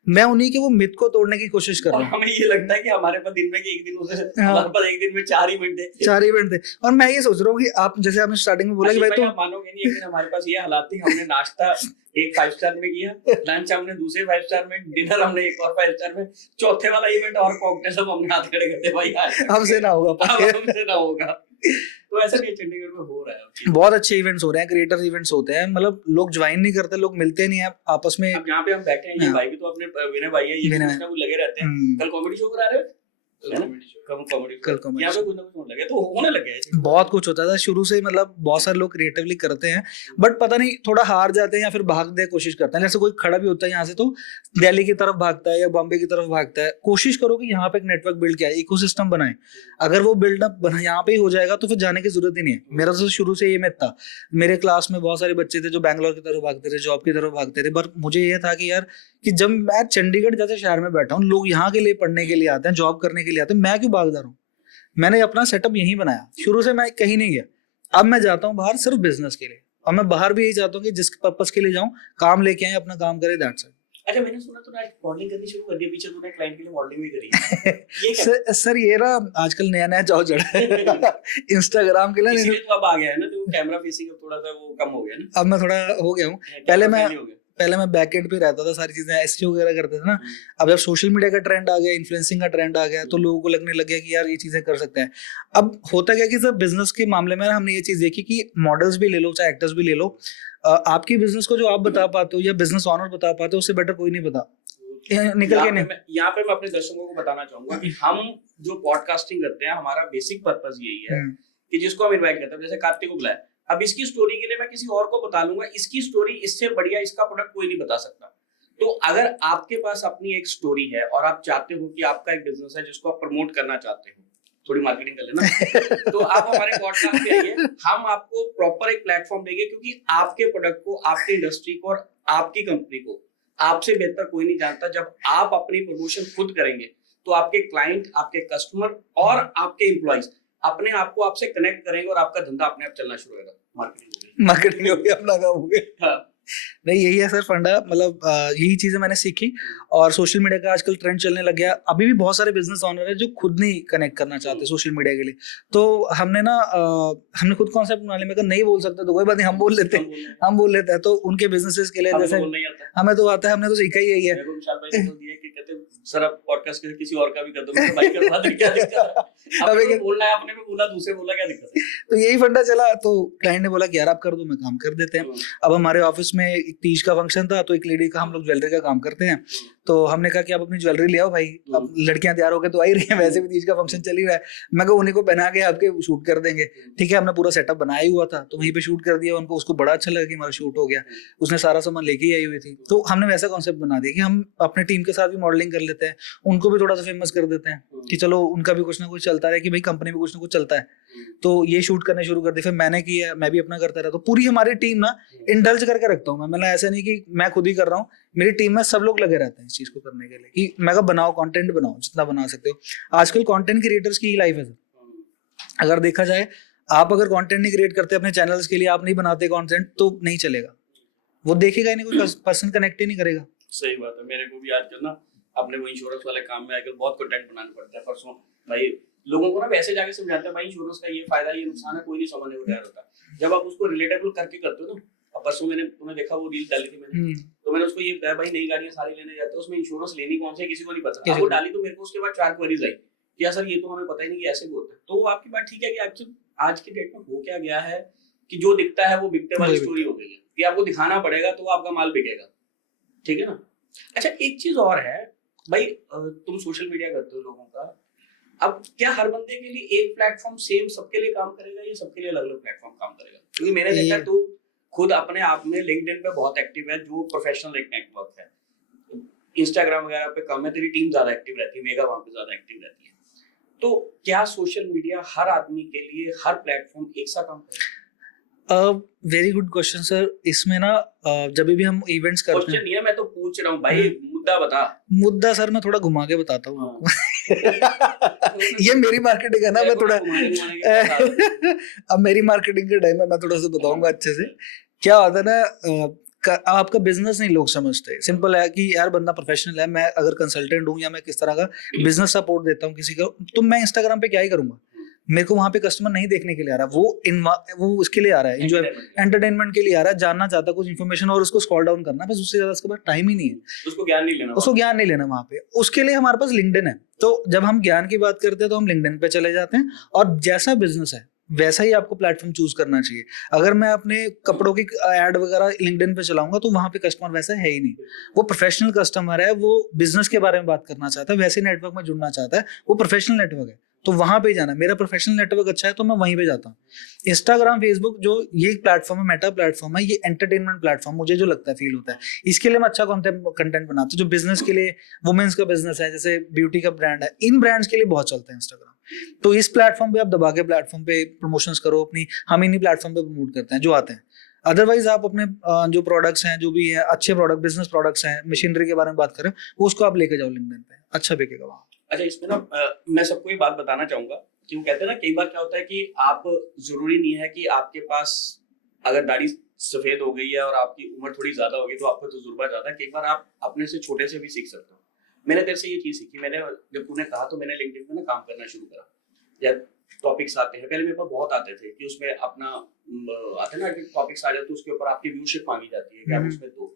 मैं उन्हीं के वो मिथ को तोड़ने की कोशिश कर रहा हूँ। हमें ये लगता है कि हमारे पास दिन में एक दिन हमारे पास एक दिन में 4 इवेंट है, 4 इवेंट थे। और मैं ये सोच रहा हूँ कि आप जैसे आपने स्टार्टिंग में बोला कि भाई तो मानोगे नहीं, एक दिन हमारे पास ये हालात थी, हमने नाश्ता एक 5 स्टार में किया, लंच हमने दूसरे 5 स्टार में, डिनर हमने एक और 5 स्टार में, चौथे वाला इवेंट और कॉकटेल सब हमने हाथ खड़े करते भाई हमसे ना होगा, हमसे ना होगा। तो ऐसा नहीं चंडीगढ़ में हो रहा है, बहुत अच्छे इवेंट्स हो रहे हैं, क्रिएटर इवेंट्स होते हैं, मतलब लोग ज्वाइन नहीं करते, लोग मिलते नहीं है आपस में। अब जहाँ पे हम बैठे हैं, ये भाई भी तो अपने विनय भाई है, ये कुछ ना कुछ लगे रहते हैं। कल कॉमेडी शो करा रहे हो, यहाँ पे कुछ ना कुछ होने लगे, तो होने लगे है। बहुत कुछ होता था शुरू से, मतलब बहुत सारे लोग क्रिएटिवली करते हैं, बट पता नहीं थोड़ा हार जाते हैं या फिर भागने की कोशिश करते हैं। जैसे कोई खड़ा भी होता है यहाँ से तो दिल्ली की तरफ भागता है या बॉम्बे की तरफ भागता है। कोशिश करो कि यहाँ पे एक नेटवर्क बिल्ड किया, इकोसिस्टम बनाए, अगर वो बिल्डअप यहाँ पे ही हो जाएगा तो फिर जाने की जरूरत ही नहीं है। मेरा तो शुरू से ये मैथ था, मेरे क्लास में बहुत सारे बच्चे थे जो बैंगलोर की तरफ भागते थे, जॉब की तरफ भागते थे, पर मुझे ये था कि यार कि जब मैं चंडीगढ़ जैसे शहर में बैठा हूँ, लोग यहाँ के लिए पढ़ने के लिए आते हैं, जॉब करने के लिए आते हैं, मैं क्यों भाग जा रहा हूँ। मैंने अपना सेटअप यहीं बनाया, शुरू से मैं कहीं नहीं गया। अब मैं जाता हूँ बाहर सिर्फ बिजनेस के लिए, और मैं बाहर भी यही चाहता हूँ कि जिस पर्पस के लिए जाऊँ, काम लेके आए, अपना काम करे, दैट्स इट। अच्छा मैंने सुना तूने आज मॉडलिंग करनी शुरू कर दी, पीछे तूने क्लाइंट के लिए मॉडलिंग भी करी है। सर ये ना आजकल नया नया जाओ चढ़ा है इंस्टाग्राम के लिए, इसलिए तो अब आ गया है ना, तो कैमरा फेसिंग अब थोड़ा सा वो कम हो गया ना। अब मैं थोड़ा हो गया हूँ, पहले मैं बैकएंड पे रहता था, सारी चीजें एसईओ वगैरह करते थे ना। अब जब सोशल मीडिया का ट्रेंड आ गया, इन्फ्लुएंसिंग का ट्रेंड आ गया, तो लोगों को लगने लग गया कि यार ये चीजें कर सकते हैं। अब होता क्या कि सर बिजनेस के मामले में हमने ये चीज देखी कि मॉडल्स भी ले लो, चाहे एक्टर्स भी ले लो, आपकी बिजनेस को जो आप बता पाते हो या बिजनेस ऑनर बता पाते हो, उससे बेटर कोई नहीं बता निकल के नहीं। यहाँ पे मैं अपने दर्शकों को बताना चाहूंगा कि हम जो पॉडकास्टिंग करते हैं, हमारा बेसिक पर्पस यही है कि जिसको हम इनवाइट करते हैं, जैसे कार्तिक को बुलाया, अब इसकी स्टोरी के लिए मैं किसी और को बता लूंगा, इसकी स्टोरी इससे बढ़िया इसका प्रोडक्ट कोई नहीं बता सकता। तो अगर आपके पास अपनी एक स्टोरी है और आप चाहते हो कि आपका एक बिजनेस है जिसको आप प्रमोट करना चाहते हो, थोड़ी मार्केटिंग कर लेना तो आप हमारे पॉडकास्ट पे आइए, हम आपको प्रॉपर एक प्लेटफॉर्म देंगे, क्योंकि आपके प्रोडक्ट को, आपकी इंडस्ट्री को और आपकी कंपनी को आपसे बेहतर कोई नहीं जानता। जब आप अपनी प्रमोशन खुद करेंगे तो आपके क्लाइंट, आपके कस्टमर और आपके एम्प्लॉइज अपने आप को आपसे कनेक्ट करेंगे और आपका धंधा अपने आप चलना शुरू होगा। मार्केटिंग हो गया, अपना काम हो गया। हाँ। नहीं यही है सर फंडा, मतलब यही चीजें मैंने सीखी, और सोशल मीडिया का आजकल ट्रेंड चलने लग गया। अभी भी बहुत सारे बिजनेस ओनर है जो खुद नहीं कनेक्ट करना चाहते सोशल मीडिया के लिए, तो हमने खुद कॉन्सेप्ट बना लिया। मैं नहीं बोल सकते तो कोई बात नहीं, हम बोल लेते हैं, तो उनके बिजनेसेस के लिए जैसे हमें तो आता है, हमने तो सीखा ही यही है। सर आप पॉडकास्ट किसी और का भी कर दो, भाई करवा दे, क्या दिक्कत है? बोलना है अपने में बोला, दूसरे बोला, क्या दिक्कत है? तो यही फंडा चला, तो क्लाइंट ने बोला कि यार आप कर दो, मैं काम कर देते हैं। अब हमारे ऑफिस में एक तीज का फंक्शन था, तो एक लेडी का हम लोग ज्वेलरी का काम करते हैं, तो हमने कहा कि आप अपनी ज्वेलरी ले आओ भाई, अब लड़कियां तैयार होकर तो आ ही रही हैं, वैसे भी तीज का फंक्शन चल ही रहा है, मैं कहा उन्हीं को पहना के आपके शूट कर देंगे। ठीक है, हमने पूरा सेटअप बनाया ही हुआ था, तो वहीं पे शूट कर दिया उनको, उसको बड़ा अच्छा लगा कि हमारा शूट हो गया, उसने सारा सामान लेके ही आई हुई थी। तो हमने वैसा कॉन्सेप्ट बना दिया कि हम अपने टीम के साथ भी मॉडलिंग कर लेते हैं, उनको भी थोड़ा सा फेमस कर देते हैं कि चलो उनका भी कुछ ना कुछ चलता रहे, कि भाई कंपनी में कुछ ना कुछ चलता है, तो ये शूट करने शुरू कर दिया। फिर मैंने किया, मैं भी अपना करता रहा, तो पूरी हमारी टीम ना इंडल्ज करके रखता हूँ मैं, मतलब ऐसा नहीं कि मैं खुद ही कर रहा हूँ, मेरी टीम में सब लोग लगे रहते हैं इस चीज को करने के लिए, कि मैं कहा बनाओ, कंटेंट बनाओ, जितना बना सकते हो। आजकल कंटेंट क्रिएटर्स की ही लाइफ है सर, अगर देखा जाए, आप अगर कंटेंट नहीं क्रिएट करते अपने चैनल्स के लिए, आप नहीं बनाते कंटेंट, तो नहीं चलेगा, वो देखेगा ही नहीं, कोई पर्सन कनेक्ट ही नहीं करेगा। सही बात है। मेरे को भी आजकल ना अपने वो इंश्योरेंस वाले काम में आजकल बहुत कंटेंट बनाना पड़ता है। परसों भाई लोगों को ना वैसे जाके समझाते हैं भाई इंश्योरेंस का ये फायदा ये नुकसान है, कोई नहीं समझने को तैयार होता। जब आप उसको रिलेटेबल करके करते हो ना, अब परसों मैंने तुम्हें देखा वो रील डाली थी मैंने, तो मैंने उसको ये बताया भाई नई गाड़ियां सारी लेने जाते हैं, उसमें इंश्योरेंस लेनी कौन सी है किसी को नहीं पता। अब वो डाली तो मेरे को उसके बाद 4 क्वेरीज आई कि यार सर ये तो हमें पता ही नहीं कि ऐसे भी होता है। तो वो आपकी बात ठीक है कि आज की डेट में हो क्या गया है कि जो दिखता है वो बिकते वाली स्टोरी हो गई है, कि आपको दिखाना पड़ेगा तो आपका माल बिकेगा, ठीक है ना। अच्छा एक चीज और है भाई, तुम सोशल मीडिया करते हो लोगों का, अब क्या हर बंदे के लिए एक प्लेटफॉर्म सेम सबके लिए काम करेगा या सबके लिए अलग अलग प्लेटफॉर्म काम करेगा? क्योंकि मैंने देखा तू खुद अपने आप में लिंक्डइन पे बहुत एक्टिव है, जो प्रोफेशनल एक नेटवर्क है। इंस्टाग्राम वगैरह पे कम है, तेरी टीम ज्यादा एक्टिव रहती है, मेगा वहां पे ज्यादा एक्टिव रहती है। तो क्या सोशल मीडिया हर आदमी के लिए हर प्लेटफॉर्म एक सा काम करेगा? Very good question sir. इसमें ना जब भी हम इवेंट्स करते हैं, क्वेश्चन नहीं है, मैं तो पूछ रहा हूँ भाई, मुद्दा बता। मुद्दा सर मैं थोड़ा घुमा के बताता हूँ आपको। ये मेरी मार्केटिंग है ना, मैं थोड़ा अब मेरी मार्केटिंग का टाइम है, मैं थोड़ा सा बताऊंगा अच्छे से। क्या होता है ना, आपका बिजनेस नहीं लोग समझते, सिंपल है कि यार बंदा प्रोफेशनल है, मैं अगर कंसल्टेंट हूँ या मैं किस तरह का बिजनेस सपोर्ट देता हूँ किसी को, तो मैं इंस्टाग्राम पे क्या ही करूंगा, मेरे को वहां पे कस्टमर नहीं देखने के लिए आ रहा, वो उसके लिए आ रहा है, एंजॉय एंटरटेनमेंट के लिए आ रहा है, जानना चाहता कुछ इन्फॉर्मेशन और उसको स्क्रॉल डाउन करना, बस उससे ज्यादा उसके पास टाइम ही नहीं है, उसको ज्ञान नहीं लेना वहां पे। उसके लिए हमारे पास लिंक्डइन है, तो जब हम ज्ञान की बात करते हैं तो हम लिंक्डइन पे चले जाते हैं, और जैसा बिजनेस है वैसा ही आपको प्लेटफॉर्म चूज करना चाहिए। अगर मैं अपने कपड़ों की एड वगैरह लिंक्डइन पे चलाऊंगा तो वहां पे कस्टमर वैसा है ही नहीं, वो प्रोफेशनल कस्टमर है, वो बिजनेस के बारे में बात करना चाहता है, वैसे नेटवर्क में जुड़ना चाहता है, वो प्रोफेशनल नेटवर्क है, तो वहां पे ही जाना। मेरा प्रोफेशनल नेटवर्क अच्छा है तो मैं वहीं पे जाता हूँ। इंस्टाग्राम, फेसबुक जो ये प्लेटफॉर्म है, मेटा प्लेटफॉर्म है, ये एंटरटेनमेंट प्लेटफॉर्म मुझे जो लगता है फील होता है, इसके लिए मैं अच्छा कंटेंट बनाता हूँ। जो बिजनेस के लिए, वुमेन्स का बिजनेस है, जैसे ब्यूटी का ब्रांड है, इन ब्रांड्स के लिए बहुत चलता है इंस्टाग्राम, तो इस प्लेटफॉर्म पे आप दबा के प्लेटफॉर्म पे प्रमोशंस करो अपनी, हम इन्हीं प्लेटफॉर्म पे प्रमोट करते हैं जो आते हैं। अदरवाइज आप अपने जो प्रोडक्ट्स हैं, जो भी है अच्छे प्रोडक्ट, बिजनेस प्रोडक्ट्स हैं, मशीनरी के बारे में बात करें, वो उसको आप लेके जाओ लिंक्डइन पे, अच्छा बिकेगा वहाँ। अच्छा इसमें ना मैं सबको ये बात बताना चाहूंगा कि वो कहते हैं ना कई बार क्या होता है कि आप, जरूरी नहीं है कि आपके पास अगर दाढ़ी सफेद हो गई है और आपकी उम्र थोड़ी ज्यादा हो गई तो आपका तजुर्बा ज्यादा है, कई बार आप अपने से छोटे से भी सीख सकते हो। मैंने तेरे से ये चीज सीखी, मैंने जब तूने कहा तो मैंने लिंक्डइन में ना काम करना शुरू करा। जब टॉपिक्स आते हैं, पहले मेरे पास बहुत आते थे कि उसमें अपना आते ना कि टॉपिक्स आ जाते तो उसके ऊपर आपकी व्यूशिप मांगी जाती है कि आप उसमें दो,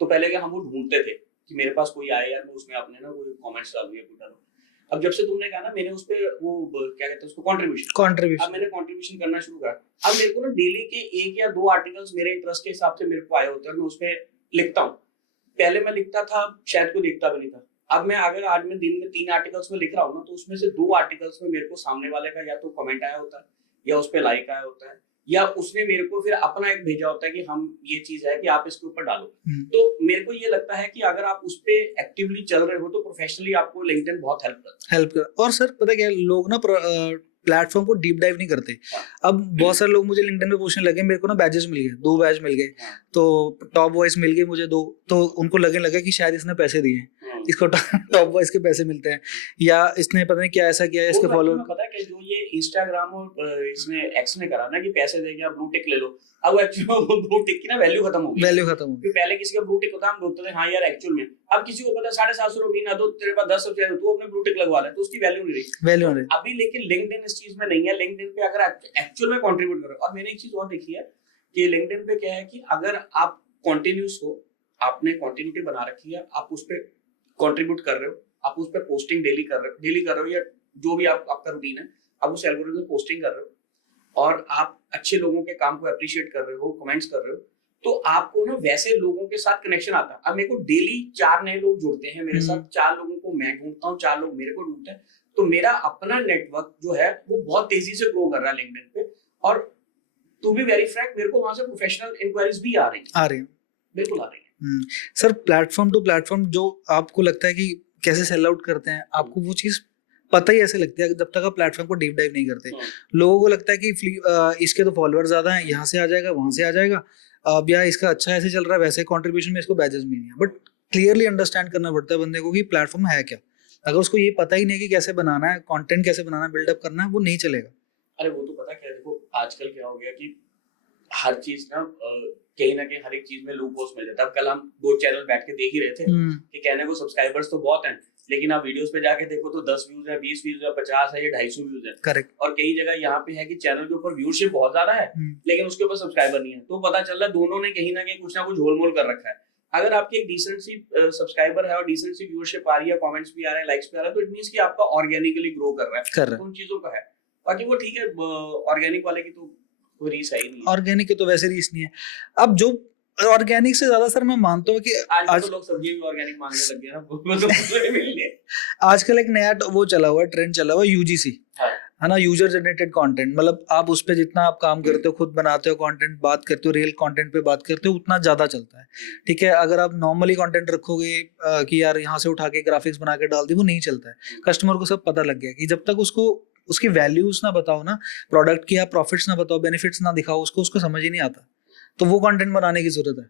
तो पहले क्या हम वो ढूंढते थे कि मेरे पास कोई आए यार, मैं उसमें अपने ना कोई कमेंट्स डाल दिया, कुछ डालो। अब जब से तुमने कहा ना, मैंने उस पे वो क्या कहते हैं उसको, कंट्रीब्यूशन, अब मैंने कंट्रीब्यूशन करना शुरू करा। अब मेरे को ना डेली के 1 या 2 आर्टिकल्स मेरे इंटरेस्ट के हिसाब से मेरे को आए होते हैं, मैं उसमें लिखता हूँ। पहले मैं लिखता था शायद कोई देखता भी नहीं था, अब मैं अगर आज में दिन में 3 आर्टिकल्स में लिख रहा हूँ ना, तो उसमें से 2 आर्टिकल्स में मेरे को सामने वाले का या तो कमेंट आया होता है, या उस पे लाइक आया होता है, या उसने मेरे को फिर अपना एक भेजा होता है कि हम ये चीज है कि आप इसके ऊपर डालो। तो मेरे को ये लगता है कि अगर आप उस पे एक्टिवली चल रहे हो तो प्रोफेशनली आपको लिंक्डइन बहुत हेल्प करता। और सर पता क्या, लोग ना प्लेटफॉर्म को डीप डाइव नहीं करते। अब बहुत सारे लोग मुझे लिंक्डइन पे पूछने लगे, मेरे को ना बैजेस मिल गए, 2 बैज मिल गए, तो टॉप वॉइस मिल गए मुझे 2, तो उनको लगे कि शायद इसने पैसे दिए, इसको टॉप वॉइस के पैसे मिलते हैं, या इसने पता नहीं क्या ऐसा किया है, इसके फॉलोअर। पता है कि जो ये इंस्टाग्राम और इसने एक्स ने करा ना कि पैसे देके आप ब्लू टिक ले लो, अब एक्चुअली ब्लू टिक की ना वैल्यू खत्म हो गई। पहले किसी का ब्लू टिक होता हम बोलते थे हाँ यार एक्चुअल में, अब किसी को पता 750 रुपये महीना दो, तेरे पास 10 रुपये तू अपने ब्लू टिक लगवा ले, तो उसकी वैल्यू नहीं रही अभी। लेकिन लिंक्डइन इस चीज में नहीं है, लिंक्डइन पे अगर एक्चुअल में कंट्रीब्यूट करो। और मैंने एक चीज और देखी है कि लिंक्डइन पे क्या है कि अगर आप कंटिन्यूस हो, आपने कंटिन्यूटी बना रखी है, आप उस पे कंट्रीब्यूट कर रहे हो, आप उस पे पोस्टिंग डेली कर रहे हो या जो भी आपका रूटीन है, आप उस एल्गोरिथम में पोस्टिंग कर रहे हो और आप अच्छे लोगों के काम को अप्रिशिएट कर रहे हो, कमेंट्स कर रहे हो, तो आपको ना वैसे लोगों के साथ कनेक्शन आता है। अब मेरे को डेली 4 नए लोग जुड़ते हैं मेरे साथ, 4 लोगों को मैं ढूंढता हूँ, 4 लोग मेरे को ढूंढते हैं, तो मेरा अपना नेटवर्क जो है वो बहुत तेजी से ग्रो कर रहा है लिंक्डइन पे। और टू बी वेरी फ्रैंक, मेरे को वहां से प्रोफेशनल इंक्वायरीज भी आ रही हैं, बिल्कुल आ रही है। सर प्लेटफॉर्म टू प्लेटफॉर्म जो आपको लगता है कि कैसे सेल आउट करते हैं, आपको वो चीज पता ही ऐसे लगती है जब तक आप प्लेटफॉर्म को डीप डाइव नहीं करते। लोगों को लगता है कि इसके तो फॉलोअर ज्यादा हैं, यहाँ से आ जाएगा वहां से आ जाएगा, अब या इसका अच्छा ऐसे चल रहा है वैसे कंट्रीब्यूशन में इसको बैजेस मिलनी है। बट क्लियरली अंडरस्टैंड करना पड़ता है बंदे को कि प्लेटफॉर्म है क्या। अगर उसको ये पता ही नहीं कि कैसे बनाना है, कंटेंट कैसे बनाना है, बिल्डअप करना है, वो नहीं चलेगा। अरे वो तो पता क्या है, देखो आजकल क्या हो गया कि हर चीज ना कहीं ना कहीं हर एक चीज में लूप होल्स मिल जाता है। अब कल हम 2 चैनल बैठ के देख ही रहे थे कि कहने को सब्सक्राइबर्स तो बहुत हैं, लेकिन आप वीडियोस पे जाके देखो तो 10 व्यूज है, 20 व्यूज है, 50 है, ये 250 व्यूज है। करेक्ट। और कई जगह यहाँ पे है कि चैनल के ऊपर व्यूअरशिप बहुत ज्यादा है लेकिन उसके ऊपर सब्सक्राइबर नहीं है, तो पता चल रहा है दोनों ने कहीं ना कहीं कुछ ना कुछ झोलमोल कर रखा है। अगर आपकी एक डिसेंट सी सब्सक्राइबर है और डिसेंट सी व्यूअरशिप आ रही है, कमेंट्स भी आ रहे हैं, लाइक्स भी आ रहे हैं, तो इट मींस कि आपका ऑर्गेनिकली ग्रो कर रहा है। तो उन चीजों का है। बाकी वो ठीक है, ऑर्गेनिक वाले की तो कोई रीस है ही नहीं। ऑर्गेनिक की तो वैसे रीस नहीं है। अब जो ऑर्गेनिक से ज्यादा सर मैं मानता हूँ कि आज तो लोग सब्जी भी ऑर्गेनिक मांगने लग गए ना, वो तो मिलने। आजकल एक नया वो चला हुआ है, ट्रेंड चला हुआ है, यूजीसी है ना, यूजर जनरेटेड कंटेंट। मतलब आप उस पे जितना आप काम करते हो, खुद बनाते हो कंटेंट, बात करते हो, रियल कंटेंट पे बात करते हो, उतना ज्यादा चलता है। ठीक है, अगर आप नॉर्मली कंटेंट रखोगे कि यार यहाँ से उठा के ग्राफिक्स बना के डाल दी, वो नहीं चलता है। कस्टमर को सब पता लग गया कि जब तक उसको उसकी वैल्यूज ना बताओ ना, प्रोडक्ट की आप प्रॉफिट्स ना बताओ, बेनिफिट्स ना दिखाओ, उसको समझ ही नहीं आता। तो वो कंटेंट बनाने की जरूरत है।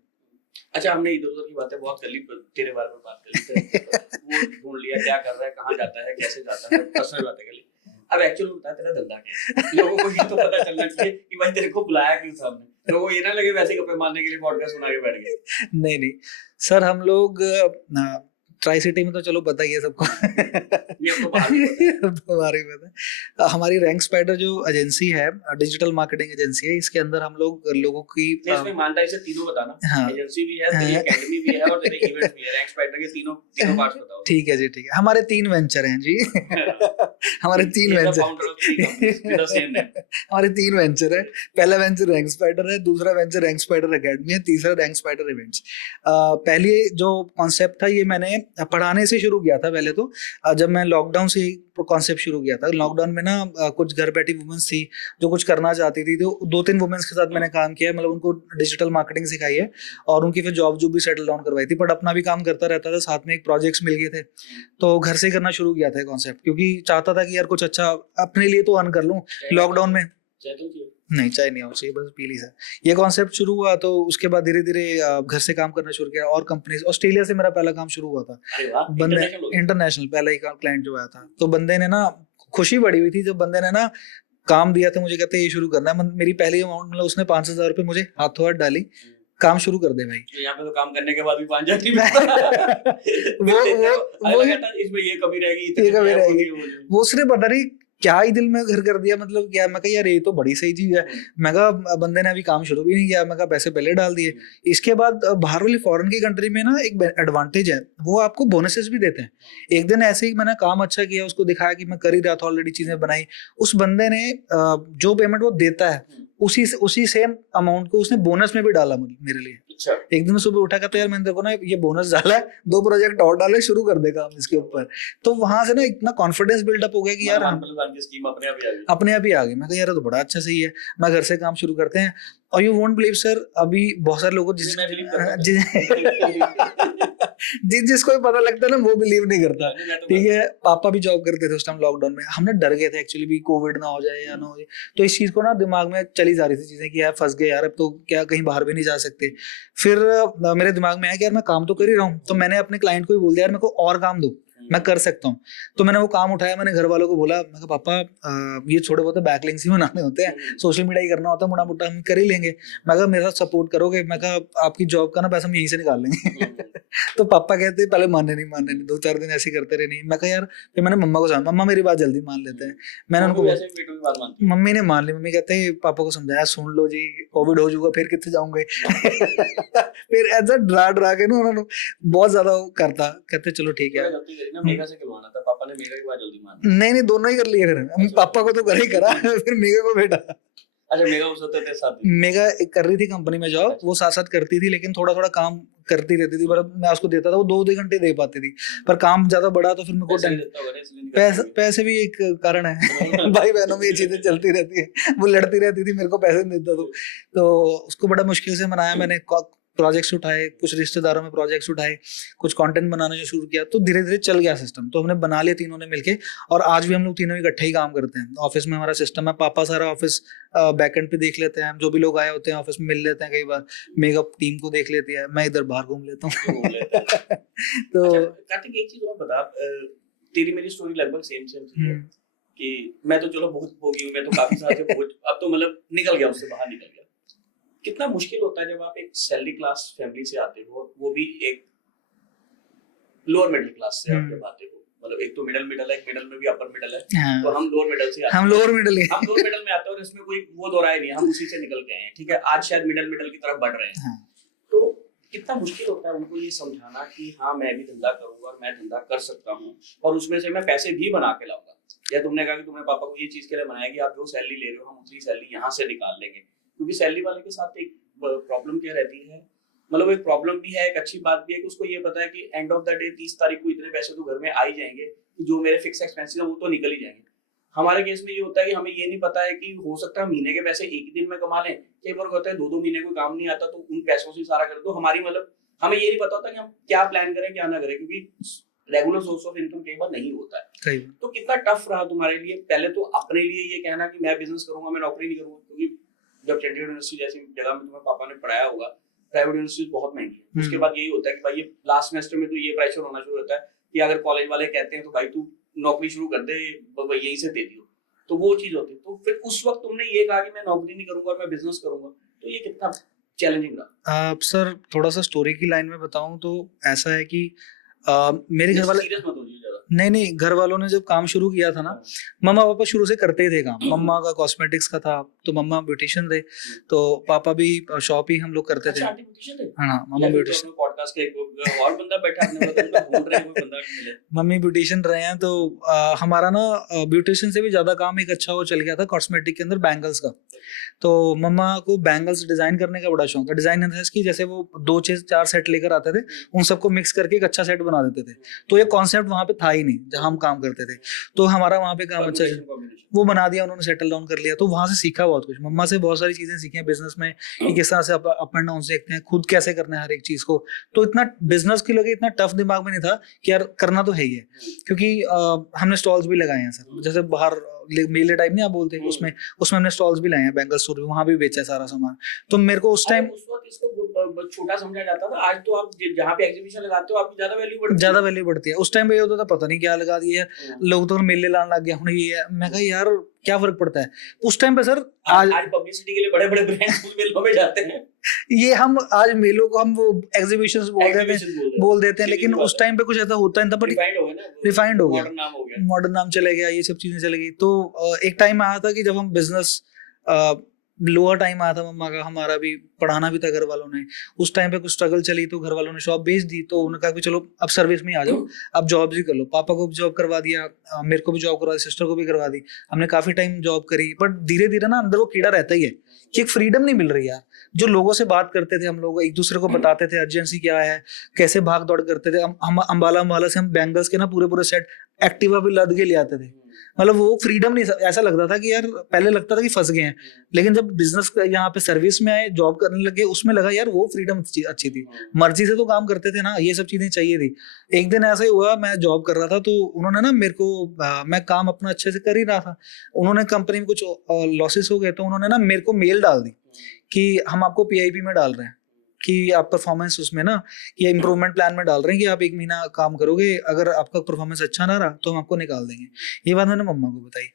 अच्छा, हमने इधर उधर की बातें बहुत कर ली, तेरे बारे में बात कर ली, वो ढूंढ लिया क्या कर रहा है, कहाँ जाता है, कैसे जाता है, पर्सनल बातें कर ली। अब एक्चुअली बता तेरा धंधा क्या है, लोगों को ये तो पता चलना चाहिए कि भाई तेरे को बुलाया क्यों सामने। लोगों को ये ना लगे वैसे गप्पे मारने के लिए पॉडकास्ट सुना के बैठ गए। नहीं सर, हम लोग ट्राई सिटी में तो चलो पता ही है सबको। हमारी रैंक स्पाइडर जो एजेंसी है, डिजिटल मार्केटिंग एजेंसी है, इसके अंदर हम लोग लोगों की इसमें ईमानदारी से तीनों बताना। हाँ, एजेंसी भी है, तेरी एकेडमी भी है और तेरे इवेंट्स भी है। रैंक स्पाइडर के तीनों पार्ट्स बताओ। ठीक है जी, ठीक है। हमारे 3 वेंचर हैं जी। हमारे 3 वेंचर, हमारे 3 वेंचर है। पहला वेंचर रैंक स्पाइडर है, दूसरा वेंचर रैंक स्पाइडर एकेडमी है, तीसरा रैंक स्पाइडर इवेंट्स। पहले जो कॉन्सेप्ट था ये मैंने पढ़ाने से शुरू किया था। पहले तो जब मैं लॉकडाउन से कॉन्सेप्ट शुरू किया था, लॉकडाउन में ना कुछ घर बैठी वुमेन्स थी जो कुछ करना चाहती थी, तो 2-3 वुमेन्स के साथ मैंने काम किया है। मतलब उनको डिजिटल मार्केटिंग सिखाई है और उनकी फिर जॉब भी सेटल डाउन करवाई थी। बट अपना भी काम करता रहता था, साथ में एक प्रोजेक्ट्स मिल गए थे, तो घर से करना शुरू किया था कॉन्सेप्ट, क्योंकि चाहता था कि यार कुछ अच्छा अपने लिए तो अर्न कर लूँ लॉकडाउन में। नहीं, चाय नहीं चाहिए, बस पी ली सर। ये कॉन्सेप्ट शुरू हुआ तो उसके बाद धीरे धीरे घर से काम करना शुरू किया और कंपनीज। ऑस्ट्रेलिया से मेरा पहला काम शुरू हुआ था। बंदे इंटरनेशनल पहला ही क्लाइंट जो आया था, तो बंदे ने ना खुशी बड़ी हुई थी जब बंदे ने ना काम दिया था मुझे, कहते ये शुरू करना है। मेरी पहली अमाउंट मतलब उसने 5,000 रुपये मुझे हाथों हाथ डाली, काम शुरू कर दे भाई। तो यहाँ पे तो काम करने के बाद भी 5,000 नहीं मिलता। वो इसमें ये कमी रहेगी, वो उसने पता नहीं क्या ही दिल में घर कर दिया। मतलब क्या, मैं कहा यार ये तो बड़ी सही चीज है। मैं कहा बंदे ने अभी काम शुरू भी नहीं किया, मैं कहा पैसे पहले डाल दिए। इसके बाद बाहर वाली फॉरेन की कंट्री में ना एक एडवांटेज है, वो आपको बोनसेस भी देते हैं। एक दिन ऐसे ही मैंने काम अच्छा किया, उसको दिखाया कि मैं कर ही रहा था, ऑलरेडी चीजें बनाई, उस बंदे ने जो पेमेंट वो देता है उसी सेम अमाउंट को उसने बोनस में भी डाला मेरे लिए। अच्छा। एक दिन सुबह उठा कहता यार मैंने देखो ना ये बोनस डाला है, 2 प्रोजेक्ट और डाले, शुरू कर दे काम इसके ऊपर। तो वहां से ना इतना कॉन्फिडेंस बिल्डअप हो गया कि यार स्कीम अपने आप ही आ गई। मैं कहा यार तो बड़ा अच्छा सही है, मैं घर से काम शुरू करते हैं। और यू वोंट बिलीव सर, अभी बहुत सारे लोगों जिसको भी पता लगता है ना वो बिलीव नहीं करता। ठीक है, पापा भी जॉब करते थे उस टाइम लॉकडाउन में। हमने डर गए थे एक्चुअली भी कोविड ना हो जाए या ना हो जाए, तो इस चीज को ना दिमाग में चली जा रही थी चीजें कि यार फंस गए यार, अब तो क्या कहीं बाहर भी नहीं जा सकते। फिर मेरे दिमाग में आया कि यार मैं काम तो कर ही रहा हूँ, तो मैंने अपने क्लाइंट को भी बोल दिया यार मेरे को और काम दो, मैं कर सकता हूँ। तो मैंने वो काम उठाया, मैंने घर वालों को बोला, मैं कहा पापा ये छोटे बहुत बैकलिंक्स ही बनाने होते हैं, सोशल मीडिया ही करना होता है, मोटा मोटा हम कर ही लेंगे। मैं कहा मेरे साथ सपोर्ट करोगे? मैं कहा आपकी जॉब का ना पैसा हम यहीं से निकाल लेंगे। तो पापा कहते पहले मानने नहीं 2-4 दिन ऐसे करते रहे, नहीं। मैं कहा यार, फिर मैंने मम्मा को समझा, मम्मा मेरी बात जल्दी मान लेते हैं। मैंने उनको, मम्मी ने मान ली। मम्मी कहते हैं पापा को समझाया, सुन लो जी कोविड हो जाऊंगा फिर कितने जाऊंगे। फिर ऐसा डरा के ना उन्होंने बहुत ज्यादा करता, कहते चलो ठीक है। तेरी ना मेगा से खिलवाना था, पापा ने मेगा की बात जल्दी मान ली। नहीं दोनों ही कर लिए फिर हम, पापा को तो कर ही करा फिर मेगा को बेटा। अच्छा मेगा उस होते थे साथ में? मेगा एक कर रही थी कंपनी में जॉब, वो साथ साथ करती थी लेकिन थोड़ा थोड़ा काम करती रहती थी, बट मैं उसको देता था, वो 2-2 घंटे दे पाती थी, पर काम ज्यादा बड़ा तो फिर मेरे को पैसे नहीं देता होगा ना, इसलिए नहीं पैसे करती पैसे भी एक कारण है भाई बहनों में ये चीजें चलती रहती है, वो लड़ती रहती थी मेरे को पैसे नहीं देता तो उसको बड़ा मुश्किल से मनाया मैंने, प्रोजेक्ट्स उठाए, कुछ रिश्तेदारों में प्रोजेक्ट्स उठाए, कुछ कंटेंट बनाना जो शुरू किया, तो धीरे धीरे चल गया सिस्टम, तो हमने बना लिया तीनों ने मिलके, और आज भी हम लोग तीनों इकट्ठे ही काम करते हैं। ऑफिस में हमारा सिस्टम है, पापा सारा ऑफिस बैकएंड पे देख लेते हैं, जो भी लोग आए होते हैं ऑफिस में मिल लेते हैं, कई बार मेकअप टीम को देख लेती है, मैं इधर बाहर घूम लेता तो घूम लेते हैं। हूँ तो अच्छा कार्तिक एक चीज और बता, तेरी मेरी स्टोरी लगभग सेम सेम सी है कि मैं तो चलो बहुत भोगी हूँ, मैं तो काफी साल से बहुत अब तो मतलब निकल गया, उससे बाहर निकल गया। कितना मुश्किल होता है जब आप एक सैलरी क्लास फैमिली से आते हो, वो भी एक लोअर मिडिल क्लास से आप जब आते हो, मतलब एक तो मिडल है, एक मिडल में भी अपर मिडल है, हाँ। तो हम लोअर मिडल से आते हैं, हम लोअर मिडिल में आते हैं, और इसमें कोई वो दो राय नहीं, हम उसी से निकल के आए हैं, ठीक है, आज शायद मिडल की तरफ बढ़ रहे हैं। हाँ। तो कितना मुश्किल होता है उनको ये समझाना कि हाँ मैं भी धंधा करूंगा और मैं धंधा कर सकता हूँ, और उसमें से मैं पैसे भी बना के लाऊंगा। या तुमने कहा कि तुमने पापा को ये चीज के लिए मनाया कि आप जो सैलरी ले रहे हो हम उतनी सैलरी यहाँ से निकाल लेंगे, क्योंकि सैलरी वाले के साथ एक प्रॉब्लम क्या रहती है, मतलब एक प्रॉब्लम भी है, एक अच्छी बात भी है कि उसको ये पता है कि एंड ऑफ द डे 30 तारीख को इतने पैसे तो घर में आ ही जाएंगे कि जो मेरे फिक्स एक्सपेंसेस है वो तो निकल ही जाएंगे। हमारे केस में ये होता है कि हमें ये नहीं पता है कि हो सकता है महीने के पैसे एक दिन में कमा लें, कई बार होता है 2-2 महीने कोई काम नहीं आता तो उन पैसों से सारा कर दो, हमारी मतलब हमें ये नहीं पता होता कि हम क्या प्लान करें क्या ना करें, क्योंकि रेगुलर सोर्स ऑफ इनकम कई बार नहीं होता है। तो कितना टफ रहा तुम्हारे लिए पहले तो अपने लिए ये कहना कि मैं बिजनेस करूंगा, मैं नौकरी नहीं करूंगा, क्योंकि जब चंडीगढ़ यूनिवर्सिटी जैसी जगह में तुम्हारे पापा ने पढ़ाया होगा, प्राइवेट यूनिवर्सिटी बहुत महंगी है, उसके बाद यही होता है कि भाई ये लास्ट सेमेस्टर में तो ये प्रेशर होना शुरू होता है कि अगर कॉलेज वाले कहते हैं तो भाई तू नौकरी शुरू कर दे, यहीं से दे दियो, तो वो चीज होती है। तो फिर उस वक्त तुमने ये कहा कि मैं नौकरी नहीं करूंगा और मैं बिजनेस करूंगा, तो ये कितना चैलेंजिंग रहा? सर थोड़ा सा स्टोरी की लाइन में बताऊं तो ऐसा है कि मेरे घर वाले सीरियस मत होइए ज्यादा। नहीं घर वालों ने जब काम शुरू किया था ना, मम्मा पापा शुरू से करते ही थे काम, मम्मा का कॉस्मेटिक्स का था तो मम्मा ब्यूटिशियन थे, तो पापा भी शॉप ही हम लोग करते थे। अच्छा आंटी ब्यूटिशियन थे? हाँ मम्मा ब्यूटिशियन, पॉडकास्ट का एक और बंदा बैठा अपने मतलब ढूंढ रहे हैं कोई बंदा मिले। मम्मी ब्यूटिशियन रहे हैं, तो हमारा ना ब्यूटिशियन से भी ज्यादा काम एक अच्छा वो चल गया था कॉस्मेटिक के अंदर, बैंगल्स का। तो मम्मा को बैंगल्स डिजाइन करने का बड़ा शौक था, डिजाइन इन की जैसे वो 2-4 सेट लेकर आते थे, उन सबको मिक्स करके एक अच्छा सेट बना देते थे, तो ये कॉन्सेप्ट वहाँ पे था ही नहीं जहाँ हम काम करते थे, तो हमारा वहाँ पे काम अच्छा वो बना दिया उन्होंने, सेटल डाउन कर लिया, तो वहाँ से सीखा बहुत कुछ, मम्मा से बहुत सारी चीजें सीखी हैं बिजनेस में कि किस तरह से अप एंड डाउन देखते हैं, खुद कैसे करना है हर एक चीज को। तो इतना बिजनेस के लिए इतना टफ दिमाग में नहीं था कि यार करना तो है ही है, क्योंकि हमने स्टॉल्स भी लगाए हैं सर, जैसे बाहर मेले टाइप नहीं आप बोलते हैं, उसमें हमने स्टॉल्स भी लाए हैं, बैंगल स्टोर भी वहाँ भी बेचा है सारा सामान। तो मेरे को उस टाइम इसको छोटा समझा जाता था, आज तो आप जहाँ पे एग्जीबिशन लगाते हो आपकी ज्यादा वैल्यू बढ़ती है। उस टाइम पे ये होता था पता नहीं क्या लगा दिया है, लोग तो मेले लाने लग गया, ये है, मैं कहा यार क्या फर्क पड़ता है उस टाइम पे सर। आज पब्लिसिटी के लिए बड़े बड़े ब्रांड्स मेलों में जाते हैं, ये हम आज मेलों को हम वो एग्जीबिशंस बोल देते हैं, लेकिन उस टाइम पे कुछ ऐसा होता नहीं था, बट रिफाइंड हो गया, मॉडर्न नाम चले गया, ये सब चीजें चले गई। तो एक टाइम आया था कि जब हम बिजनेस लोअर टाइम आया था मम्मा का, हमारा भी पढ़ाना भी था घर वालों ने, उस टाइम पे कुछ स्ट्रगल चली तो घर वालों ने शॉप बेच दी, तो उन्होंने कहा कि चलो अब सर्विस में आ जाओ, अब जॉब भी कर लो। पापा को भी जॉब करवा दिया, मेरे को भी जॉब करवा दी, सिस्टर को भी करवा दी, हमने काफी टाइम जॉब करी, बट धीरे धीरे ना अंदर वो कीड़ा रहता ही है कि एक फ्रीडम नहीं मिल रही यार। जो लोगों से बात करते थे हम लोग, एक दूसरे को बताते थे अर्जेंसी क्या है, कैसे भाग दौड़ करते थे, हम अम्बाला से हम बैंगल्स के ना पूरे सेट एक्टिवा भी लद के ले आते थे, मतलब वो फ्रीडम नहीं, ऐसा लगता था कि यार पहले लगता था कि फंस गए हैं, लेकिन जब बिजनेस यहाँ पे सर्विस में आए, जॉब करने लगे, उसमें लगा यार वो फ्रीडम अच्छी थी, मर्जी से तो काम करते थे ना, ये सब चीजें चाहिए थी। एक दिन ऐसा ही हुआ, मैं जॉब कर रहा था तो उन्होंने ना मेरे को, मैं काम अपना अच्छे से कर ही रहा था, उन्होंने कंपनी में कुछ लॉसेस हो गए, तो उन्होंने ना मेरे को मेल डाल दी कि हम आपको PIP में डाल रहे हैं, कि आप परफॉर्मेंस उसमें ना ये इम्प्रूवमेंट प्लान में डाल रहे हैं कि आप 1 महीना काम करोगे, अगर आपका परफॉर्मेंस अच्छा ना रहा तो हम आपको निकाल देंगे। ये बात मैंने मम्मा को बताई।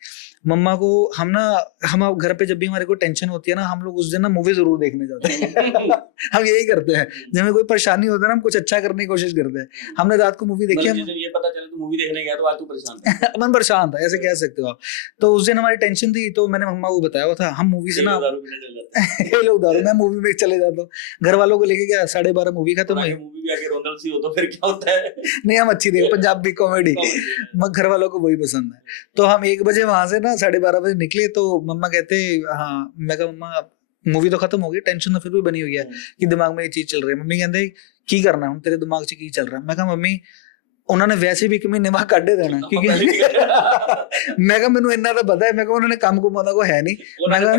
मम्मा को हम घर पे जब भी हमारे को टेंशन होती है ना, हम लोग उस दिन ना मूवी जरूर देखने जाते हैं हम यही करते हैं, जब हमें कोई परेशानी होता है ना, हम कुछ अच्छा करने की कोशिश करते हैं। हमने रात को मूवी देखी, ये पता चला तू मूवी देखने गया तो आज तू परेशान था मन परेशान था, ऐसे कह सकते हो आप। तो उस दिन हमारी टेंशन थी, तो मैंने मम्मा को बताया हुआ था, हम मूवी से ना ये लोग दारू, मैं मूवी में चले जाता हूँ, घर वालों को लेके गया, 12:30 मूवी खत्म हुई, जाके रोंदल सी हो तो फिर क्या होता है? नहीं हम अच्छी देख पंजाबी कॉमेडी, घर वालों को वही पसंद है। तो हम 1 बजे वहां से ना 12:30 बजे निकले, तो मम्मा कहते हाँ, मैं कहा मम्मा मूवी तो खत्म हो गई, टेंशन तो फिर भी बनी हुई है कि दिमाग में ये चीज चल रही है। मम्मी कहते की करना है तेरे दिमाग से, की चल रहा है? मैं कहा मम्मी उन्होंने वैसे भी 1 महीने बाਅਦ ਕੱਢ ਦੇਣਾ, क्योंकि मैं कहा ਮੈਨੂੰ ਇੰਨਾ ਤਾਂ ਪਤਾ ਹੈ, मैं कहा उन्होंने ਕੰਮ ਕੁਮਾਂ ਕੋਈ ਹੈ ਨਹੀਂ, मैं कहा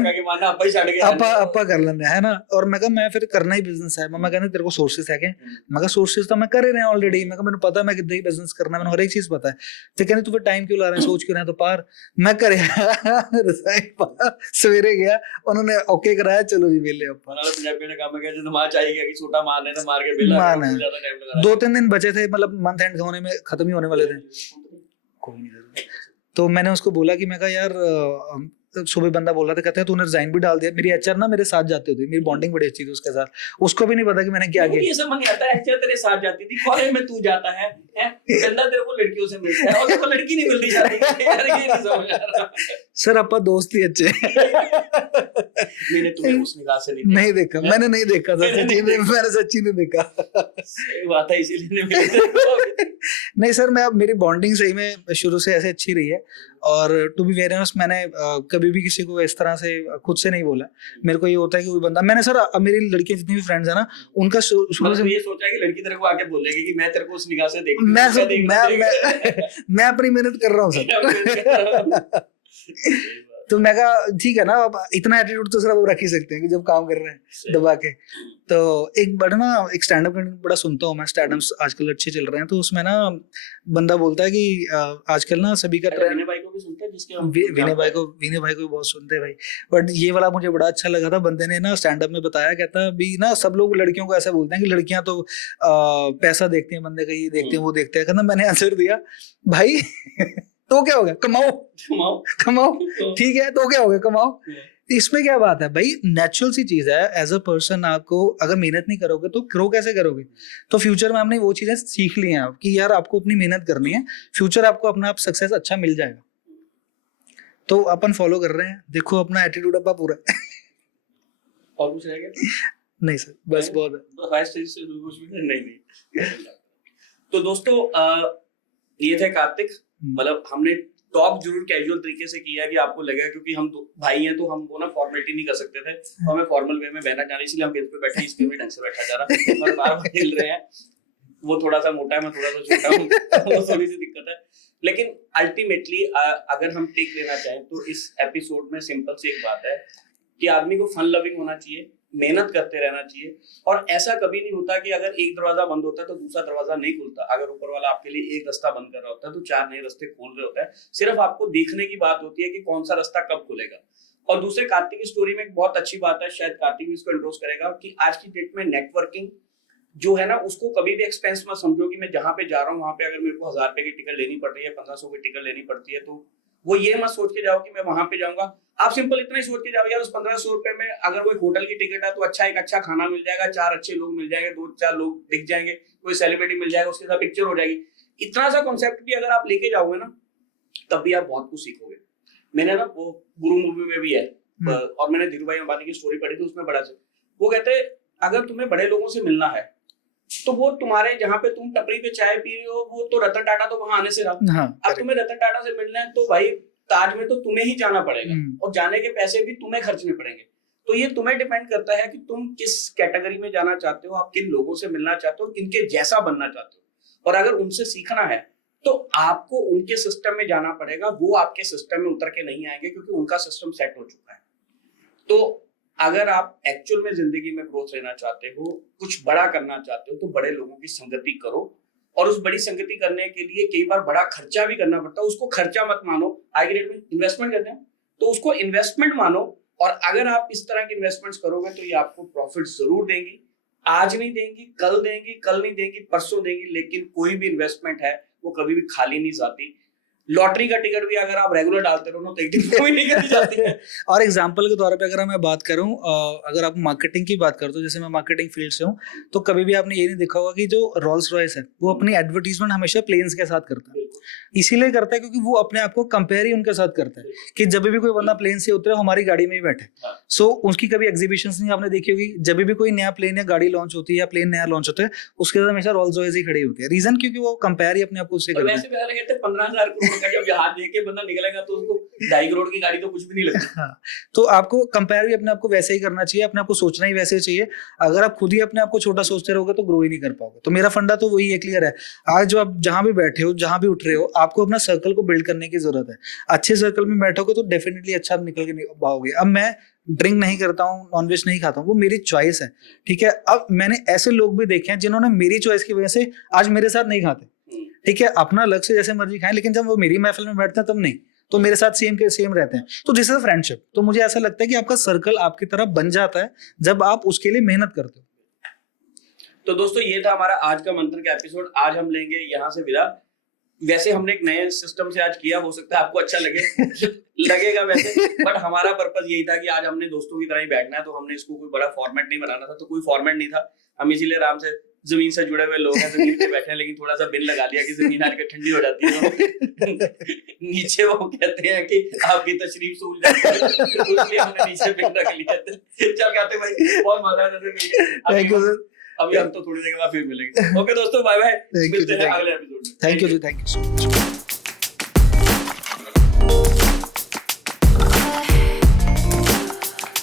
ਆਪਾਂ ਕਰ ਲੈਂਦੇ ਹੈ ਨਾ। और मैं कहा मैं फिर करना ही बिजनेस है। मम्मा कहते तेरे को सोर्सेस है क्या? मैं कहा सोर्सेस तो मैं कर ही रहा ऑलरेडी, मैं कहा मैंने पता मैं कितना ही बिजनेस करना है, मैंने हर एक चीज पता है। तो कहते तू फिर टाइम क्यों ला रहा है, सोच क्यों रहा है? तो पार मैं करे सवेरे गया, उन्होंने ओके कराया, चलो जी वेले ਆਪਾਂ मारना 2-3 दिन बचे थे, मतलब मंथ एंड होने में खत्म ही होने वाले थे। कोई नहीं, तो मैंने उसको बोला कि मैं कहा यार सुबह बंदा बोल रहा था, कहते हैं तूने रिजाइन भी डाल दिया। मेरी एचआर ना मेरे साथ जाती होती, मेरी बॉन्डिंग बड़ी अच्छी थी उसके साथ, उसको भी नहीं पता कि मैंने क्या किया। ये समझ नहीं आता एचआर तेरे साथ जाती थी, कॉलेज में तू जाता है गंदा तेरे को लड़कियों से मिलता है और तेरे को लड़की नहीं मिलती शादी यार, ये नहीं समझ आ रहा। सर अपा दोस्त ही अच्छे मैंने तुम्हें उस निगाह से नहीं देखा, मैंने नहीं देखा था सच्ची में, मैंने सच्ची नहीं देखा। सही बात है, इसीलिए नहीं सर, मैं मेरी बॉन्डिंग सही में शुरू से ऐसे अच्छी रही है। और टू बी वेरी ऑनेस्ट मैंने कभी भी किसी को इस तरह से खुद से नहीं बोला। मेरे को ये होता है कि कोई बंदा, मैंने सर मेरी लड़कियां जितनी भी फ्रेंड्स है ना, उनका शुरू से ये सोचा है कि लड़की तेरे को आके बोलेगी कि मैं तेरे को उस निगाह से देख मैं अपनी मेहनत कर रहा हूँ सर। तो मैं कहा ठीक है ना, अब इतना एटीट्यूड तो सिर्फ रख ही सकते हैं कि जब काम कर रहे हैं दबा के। तो एक बड़ा ना एक स्टैंड अप बड़ा सुनता हूँ मैं, स्टैंड अप्स आजकल अच्छे चल रहे हैं, तो उसमें ना बंदा बोलता है कि आजकल ना सभी का ट्रेंड, विनय भाई को भी सुनते हैं, जिसके विनय भाई को भी बहुत सुनते हैं भाई। बट ये वाला मुझे बड़ा अच्छा लगा था, बंदे ने ना स्टैंड अप में बताया, कहता भी ना सब लोग लड़कियों को ऐसा बोलते हैं कि लड़कियां तो पैसा देखती हैं, बंदे का ये देखते हैं वो देखते हैं। कहता मैंने आंसर दिया भाई तो क्या हो गया, कमाओ ठीक है, तो क्या हो गया, कमाओ, इसमें क्या बात है भाई? नेचुरल सी चीज है। एज अ पर्सन आपको अगर मेहनत नहीं करोगे तो ग्रो कैसे करोगे? तो फ्यूचर में हमने वो चीजें सीख ली हैं कि यार आपको अपनी मेहनत करनी है, फ्यूचर आपको अपना आप सक्सेस अच्छा मिल जाएगा। तो अपन फॉलो कर रहे हैं, देखो अपना एटीट्यूड अपना पूरा और कुछ रह गया? नहीं सर बस बहुत है। नहीं तो दोस्तों ये थे कार्तिक, मतलब हमने टॉक जरूर कैजुअल तरीके से किया कि आपको लगेगा, क्योंकि हम भाई हैं तो हम वो ना फॉर्मेलिटी नहीं कर सकते थे, तो हमें फॉर्मल वे में बहना जाना, इसलिए हम बेंच पे बैठे, इसके भी ढंग से बैठा जा रहा और बार-बार हिल रहे हैं। वो थोड़ा सा मोटा है, मैं थोड़ा सा छोटा हूं, वो थोड़ी सी दिक्कत है। लेकिन अल्टीमेटली अगर हम टेक लेना चाहें तो इस एपिसोड में सिंपल सी एक बात है कि आदमी को फन लविंग होना चाहिए, मेहनत करते रहना चाहिए, और ऐसा कभी नहीं होता कि अगर एक दरवाजा बंद होता है तो दूसरा दरवाजा नहीं खुलता। अगर ऊपर वाला आपके लिए एक रास्ता बंद कर रहा होता है तो 4 नए रास्ते खोल रहे होता है। सिर्फ आपको देखने की बात होती है कि कौन सा रास्ता कब खुलेगा। और दूसरे कार्तिक की स्टोरी में एक बहुत अच्छी बात है, शायद कार्तिक भी इसको इंट्रोड्यूस करेगा, कि आज की डेट में नेटवर्किंग जो है ना, उसको कभी भी एक्सपेंस मत समझो कि मैं जहां पे जा रहा हूँ वहां पे अगर मेरे को 1000 रुपए की टिकट लेनी पड़ रही है, 1500 की टिकट लेनी पड़ती है, तो वो ये मत सोच के जाओ कि मैं वहां पे जाऊंगा। आप सिंपल इतना ही सोच के जाओ यार उस 1500 रुपए में अगर कोई होटल की टिकट है तो अच्छा एक अच्छा खाना मिल जाएगा, 4 अच्छे लोग मिल जाएंगे, 2-4 लोग दिख जाएंगे, कोई सेलिब्रिटी मिल जाएगा, उसके साथ पिक्चर हो जाएगी। इतना सा कॉन्सेप्ट भी अगर आप लेके जाओगे ना तब भी आप बहुत कुछ सीखोगे। मैंने ना वो गुरु मूवी में भी है, और मैंने धीरू भाई अंबानी की स्टोरी पढ़ी थी, उसमें बड़ा से वो कहते अगर तुम्हें बड़े लोगों से मिलना है तो वो तुम्हारे जहाँ पे तुम टपरी पे चाय पी रहे हो वो तो रतन टाटा तो वहां आने से रहा। हाँ, अब तुम्हें रतन टाटा से मिलना है तो भाई ताज में तो तुम्हें ही जाना पड़ेगा और जाने के पैसे भी तुम्हें खर्चने पड़ेंगे। तो ये तुम्हें डिपेंड करता है कि तुम किस कैटेगरी में जाना चाहते हो, आप किन लोगों से मिलना चाहते हो, किनके जैसा बनना चाहते हो। और अगर उनसे सीखना है तो आपको उनके सिस्टम में जाना पड़ेगा, वो आपके सिस्टम में उतर के नहीं आएंगे क्योंकि उनका सिस्टम सेट हो चुका है। तो अगर आप एक्चुअल में जिंदगी में ग्रोथ लेना चाहते हो, कुछ बड़ा करना चाहते हो, तो बड़े लोगों की संगति करो। और उस बड़ी संगति करने के लिए कई बार बड़ा खर्चा भी करना पड़ता है, उसको खर्चा मत मानो। आज की डेट में इन्वेस्टमेंट कहते हैं, तो उसको इन्वेस्टमेंट मानो। और अगर आप इस तरह की इन्वेस्टमेंट्स करोगे तो ये आपको प्रॉफिट जरूर देंगी। आज नहीं देंगी, कल देंगी, कल नहीं देंगी, परसों देंगी, लेकिन कोई भी इन्वेस्टमेंट है वो कभी भी खाली नहीं जाती। लॉटरी का टिकट भी अगर आप रेगुलर डालते रहो ना तो एक दिन वो भी निकल जाती है। और एग्जांपल के तौर पे अगर मैं बात करूं, अगर आप मार्केटिंग की बात करते हो, जैसे मैं मार्केटिंग फील्ड से हूं, तो कभी भी आपने ये नहीं देखा होगा कि जो रोल्स रॉयस है वो अपनी एडवर्टीजमेंट हमेशा प्लेन्स के साथ करता है। इसीलिए करता है क्योंकि वो अपने आप को कंपेयर ही उनके साथ करता है कि जब भी कोई बंदा प्लेन से उतरे हमारी गाड़ी में ही बैठे। सो उसकी कभी एग्जीबिशंस नहीं आपने देखी होगी, जब भी कोई नया प्लेन या गाड़ी लॉन्च होती है या प्लेन नया लॉन्च होता है उसके साथ हमेशा रोल्स रॉयस ही खड़ी होती है। रीजन क्योंकि वो कंपेयर ही अपने आप को उससे करता है। वैसे पहले कहते 15,000 करोड़ का जब जहाज लेके बंदा निकलेगा तो उसको 2.5 करोड़ की गाड़ी तो कुछ भी नहीं लगती। हाँ, तो आपको कंपेयर भी अपने आप को वैसे ही करना चाहिए, अपने आप को सोचना ही वैसे चाहिए। अगर आप खुद ही अपने आप को छोटा सोचते रहोगे तो ग्रो ही नहीं कर पाओगे। तो मेरा फंडा तो वही है, क्लियर है। आज जो आप जहां भी बैठे हो, जहां भी उठ रहे हो, आपको अपना सर्कल को बिल्ड करने की जरूरत है। अच्छे सर्कल में बैठोगे तो डेफिनेटली अच्छा निकल के पाओगे। अब मैं ड्रिंक नहीं करता हूँ, नॉनवेज नहीं खाता हूँ, वो मेरी चॉइस है, ठीक है। अब मैंने ऐसे लोग भी देखे हैं जिन्होंने मेरी चॉइस की वजह से आज मेरे साथ नहीं खाते, ठीक है। अपना अलग से जैसे मर्जी खाएं, लेकिन जब वो मेरी महफिल में बैठते हैं तब नहीं, तो मेरे साथ सेम के सेम रहते हैं। तो दिस इज फ्रेंडशिप। तो मुझे ऐसा लगता है कि आपका सर्कल आपकी तरफ बन जाता है जब आप उसके लिए मेहनत करते हो। तो दोस्तों ये था हमारा आज का मंत्र का एपिसोड। आज हम लेंगे यहाँ से विदा। वैसे हमने एक नए सिस्टम से आज किया, हो सकता है आपको अच्छा लगेगा वैसे, बट हमारा पर्पस यही था कि आज हमने दोस्तों की तरह ही बैठना है। तो हमने इसको कोई बड़ा फॉर्मेट नहीं बनाना था, तो कोई फॉर्मेट नहीं था। हम इसीलिए आराम से जमीन से जुड़े हुए लोग हैं, जमीन पे बैठे हैं, लेकिन थोड़ा सा बिल लगा लिया कि जमीन आकर ठंडी हो जाती है तो नीचे वो कहते हैं कि आपकी तशरीफ सूझ जाती है, इसलिए हमने नीचे बिल रख लिया। चल कहते भाई बहुत मजा आया। Thank you sir. अभी हम तो थोड़ी देर बाद फिर मिलेंगे। ओके दोस्तों, बाय बाय, मिलते हैं अगले एपिसोड में। थैंक यू जी, थैंक यू।